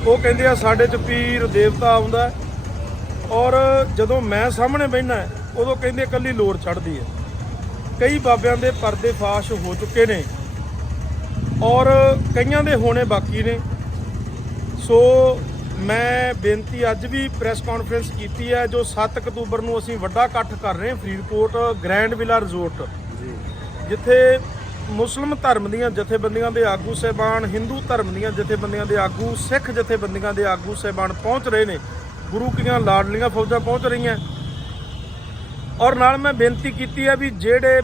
ਉਹ ਕਹਿੰਦੇ ਆ, ਸਾਡੇ ਚ ਪੀਰ ਦੇਵਤਾ ਆਉਂਦਾ ਔਰ ਜਦੋਂ ਮੈਂ ਸਾਹਮਣੇ ਬਹਿਣਾ ਉਦੋਂ ਕਹਿੰਦੇ ਇਕੱਲੀ ਲੋਰ ਚੜਦੀ ਹੈ। ਕਈ ਬਾਬਿਆਂ ਦੇ ਪਰਦੇ ਫਾਸ਼ ਹੋ ਚੁੱਕੇ ਨੇ ਔਰ ਕਈਆਂ ਦੇ ਹੋਣੇ ਬਾਕੀ ਨੇ। ਸੋ ਮੈਂ ਬੇਨਤੀ ਅੱਜ ਵੀ ਪ੍ਰੈਸ ਕਾਨਫਰੰਸ ਕੀਤੀ ਹੈ ਜੋ 7 ਅਕਤੂਬਰ ਨੂੰ ਅਸੀਂ ਵੱਡਾ ਇਕੱਠ ਕਰ ਰਹੇ ਹਾਂ ਫਰੀਦਕੋਟ ਗ੍ਰੈਂਡ ਵਿਲਾ ਰਿਜ਼ੋਰਟ। ਜਿੱਥੇ ਮੁਸਲਮ ਧਰਮ ਦੀਆਂ ਜਥੇਬੰਦੀਆਂ ਦੇ ਆਗੂ ਸਹਿਬਾਨ ਹਿੰਦੂ ਧਰਮ ਦੀਆਂ ਜਥੇਬੰਦੀਆਂ ਦੇ ਆਗੂ ਸਿੱਖ ਜਥੇਬੰਦੀਆਂ ਦੇ ਆਗੂ ਸਹਿਬਾਨ ਪਹੁੰਚ ਰਹੇ ਨੇ। ਗੁਰੂ ਕੀਆਂ ਲਾਡਲੀਆਂ ਫੌਜਾਂ ਪਹੁੰਚ ਰਹੀਆਂ। ਔਰ ਨਾਲ ਮੈਂ ਬੇਨਤੀ ਕੀਤੀ ਹੈ ਵੀ ਜਿਹੜੇ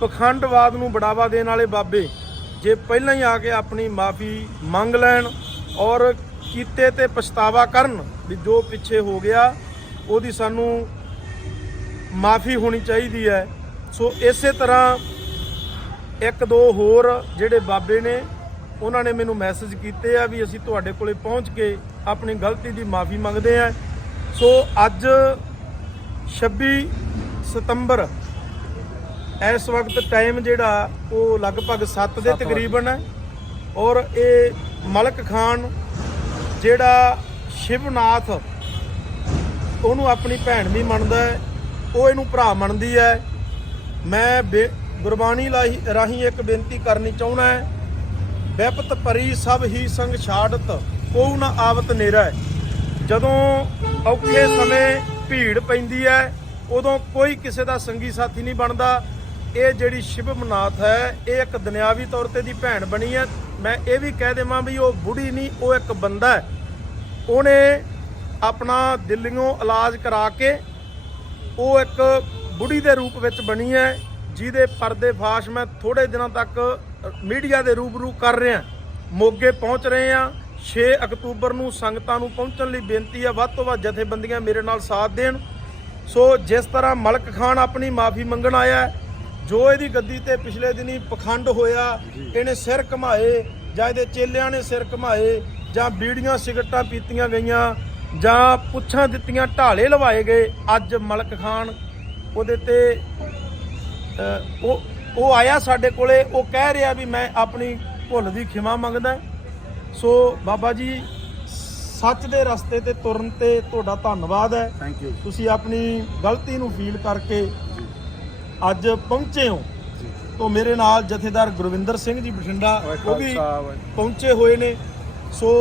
ਪਖੰਡਵਾਦ ਨੂੰ ਬੜਾਵਾ ਦੇਣ ਵਾਲੇ ਬਾਬੇ, ਜੇ ਪਹਿਲਾਂ ਹੀ ਆ ਕੇ ਆਪਣੀ ਮਾਫੀ ਮੰਗ ਲੈਣ ਔਰ ਕੀਤੇ ਤੇ ਪਛਤਾਵਾ ਕਰਨ ਵੀ ਜੋ ਪਿੱਛੇ ਹੋ ਗਿਆ, ਉਹਦੀ ਸਾਨੂੰ ਮਾਫੀ ਹੋਣੀ ਚਾਹੀਦੀ ਹੈ। ਸੋ ਇਸੇ ਤਰ੍ਹਾਂ ਇੱਕ ਦੋ ਹੋਰ ਜਿਹੜੇ ਬਾਬੇ ਨੇ, ਉਹਨਾਂ ਨੇ ਮੈਨੂੰ ਮੈਸੇਜ ਕੀਤੇ ਆ ਵੀ ਅਸੀਂ ਤੁਹਾਡੇ ਕੋਲੇ ਪਹੁੰਚ ਕੇ ਆਪਣੀ ਗਲਤੀ ਦੀ ਮਾਫੀ ਮੰਗਦੇ ਆ ਸੋ ਅੱਜ 26 ਸਤੰਬਰ। ਇਸ ਵਕਤ ਟਾਈਮ ਜਿਹੜਾ ਉਹ ਲਗਭਗ 7 ਦੇ ਤਕਰੀਬਨ ਹੈ। ਔਰ ਇਹ ਮਲਕ ਖਾਨ ਜਿਹੜਾ ਸ਼ਿਵਨਾਥ ਉਹਨੂੰ ਆਪਣੀ ਭੈਣ ਵੀ ਮੰਨਦਾ ਹੈ। ਉਹ ਇਹਨੂੰ ਭਰਾ ਮੰਨਦੀ ਹੈ। ਮੈਂ ਗੁਰਬਾਣੀ ਰਾਹੀਂ ਇੱਕ ਬੇਨਤੀ ਕਰਨੀ ਚਾਹੁੰਦਾ ਹੈ। ਵਿਪਤ ਪਰੀ ਸਭ ਹੀ ਸੰਗ ਛਾੜਤ ਕੋਉ ਨਾ ਆਵਤ ਨੇਰਾ। ਜਦੋਂ ਔਖੇ ਸਮੇਂ ਭੀੜ ਪੈਂਦੀ ਹੈ ਉਦੋਂ ਕੋਈ ਕਿਸੇ ਦਾ ਸੰਗੀ ਸਾਥੀ ਨਹੀਂ ਬਣਦਾ। ਇਹ ਜਿਹੜੀ ਸ਼ਿਵਮਨਾਥ ਹੈ, ਇਹ ਇੱਕ ਦੁਨਿਆਵੀ ਤੌਰ ਤੇ ਦੀ ਭੈਣ ਬਣੀ ਹੈ। ਮੈਂ ਇਹ ਵੀ ਕਹਿ ਦੇਵਾਂ ਵੀ ਉਹ ਬੁੜੀ ਨਹੀਂ, ਉਹ ਇੱਕ ਬੰਦਾ ਹੈ। ਉਹਨੇ ਆਪਣਾ ਦਿੱਲੀੋਂ ਇਲਾਜ ਕਰਾ ਕੇ ਉਹ ਇੱਕ ਬੁੜੀ ਦੇ ਰੂਪ ਵਿੱਚ ਬਣੀ ਹੈ, ਜਿਹਦੇ ਪਰਦੇ ਫਾਸ਼ ਮੈਂ ਥੋੜੇ ਦਿਨਾਂ ਤੱਕ ਮੀਡੀਆ ਦੇ ਰੂਬਰੂ ਕਰ ਰਿਹਾ। ਮੋਗੇ ਪਹੁੰਚ ਰਹੇ ਆ 6 ਅਕਤੂਬਰ ਨੂੰ ਸੰਗਤਾਂ ਨੂੰ ਪਹੁੰਚਣ ਲਈ ਬੇਨਤੀ ਹੈ, ਵੱਧ ਤੋਂ ਵੱਧ ਜਥੇਬੰਦੀਆਂ ਮੇਰੇ ਨਾਲ ਸਾਥ ਦੇਣ। ਸੋ ਜਿਸ ਤਰ੍ਹਾਂ ਮਲਕ ਖਾਨ ਆਪਣੀ ਮਾਫੀ ਮੰਗਣ ਆਇਆ ਜੋ ਇਹਦੀ ਗੱਦੀ ਤੇ ਪਿਛਲੇ ਦਿਨੀ ਪਖੰਡ ਹੋਇਆ ਇਹਨੇ ਸਿਰ ਘਮਾਏ ਜਾਂ ਇਹਦੇ ਚੇਲਿਆਂ ਨੇ ਸਿਰ ਘਮਾਏ ਜਾਂ ਬੀੜੀਆਂ ਸਿਗਰਟਾਂ ਪੀਤੀਆਂ ਗਈਆਂ ਜਾਂ ਪੁੱਛਾਂ ਦਿੱਤੀਆਂ ਢਾਲੇ ਲਵਾਏ ਗਏ ਅੱਜ ਮਲਕ ਖਾਨ ਉਹਦੇ ਤੇ ਉਹ ਉਹ ਆਇਆ ਸਾਡੇ ਕੋਲੇ ਉਹ ਕਹਿ ਰਿਹਾ ਵੀ ਮੈਂ ਆਪਣੀ ਭੁੱਲ ਦੀ ਖਿਮਾ ਮੰਗਦਾ। ਸੋ ਬਾਬਾ ਜੀ ਸੱਚ ਦੇ ਰਸਤੇ ਤੇ ਤੁਰਨ ਤੇ ਤੁਹਾਡਾ ਧੰਨਵਾਦ ਹੈ। ਥੈਂਕ ਯੂ ਤੁਸੀਂ ਆਪਣੀ ਗਲਤੀ ਨੂੰ ਫੀਲ ਕਰਕੇ ਅੱਜ ਪਹੁੰਚੇ ਹੋ। ਤੋਂ ਮੇਰੇ ਨਾਲ ਜਥੇਦਾਰ ਗੁਰਵਿੰਦਰ ਸਿੰਘ ਜੀ ਬਠਿੰਡਾ ਉਹ ਵੀ ਪਹੁੰਚੇ ਹੋਏ ਨੇ। ਸੋ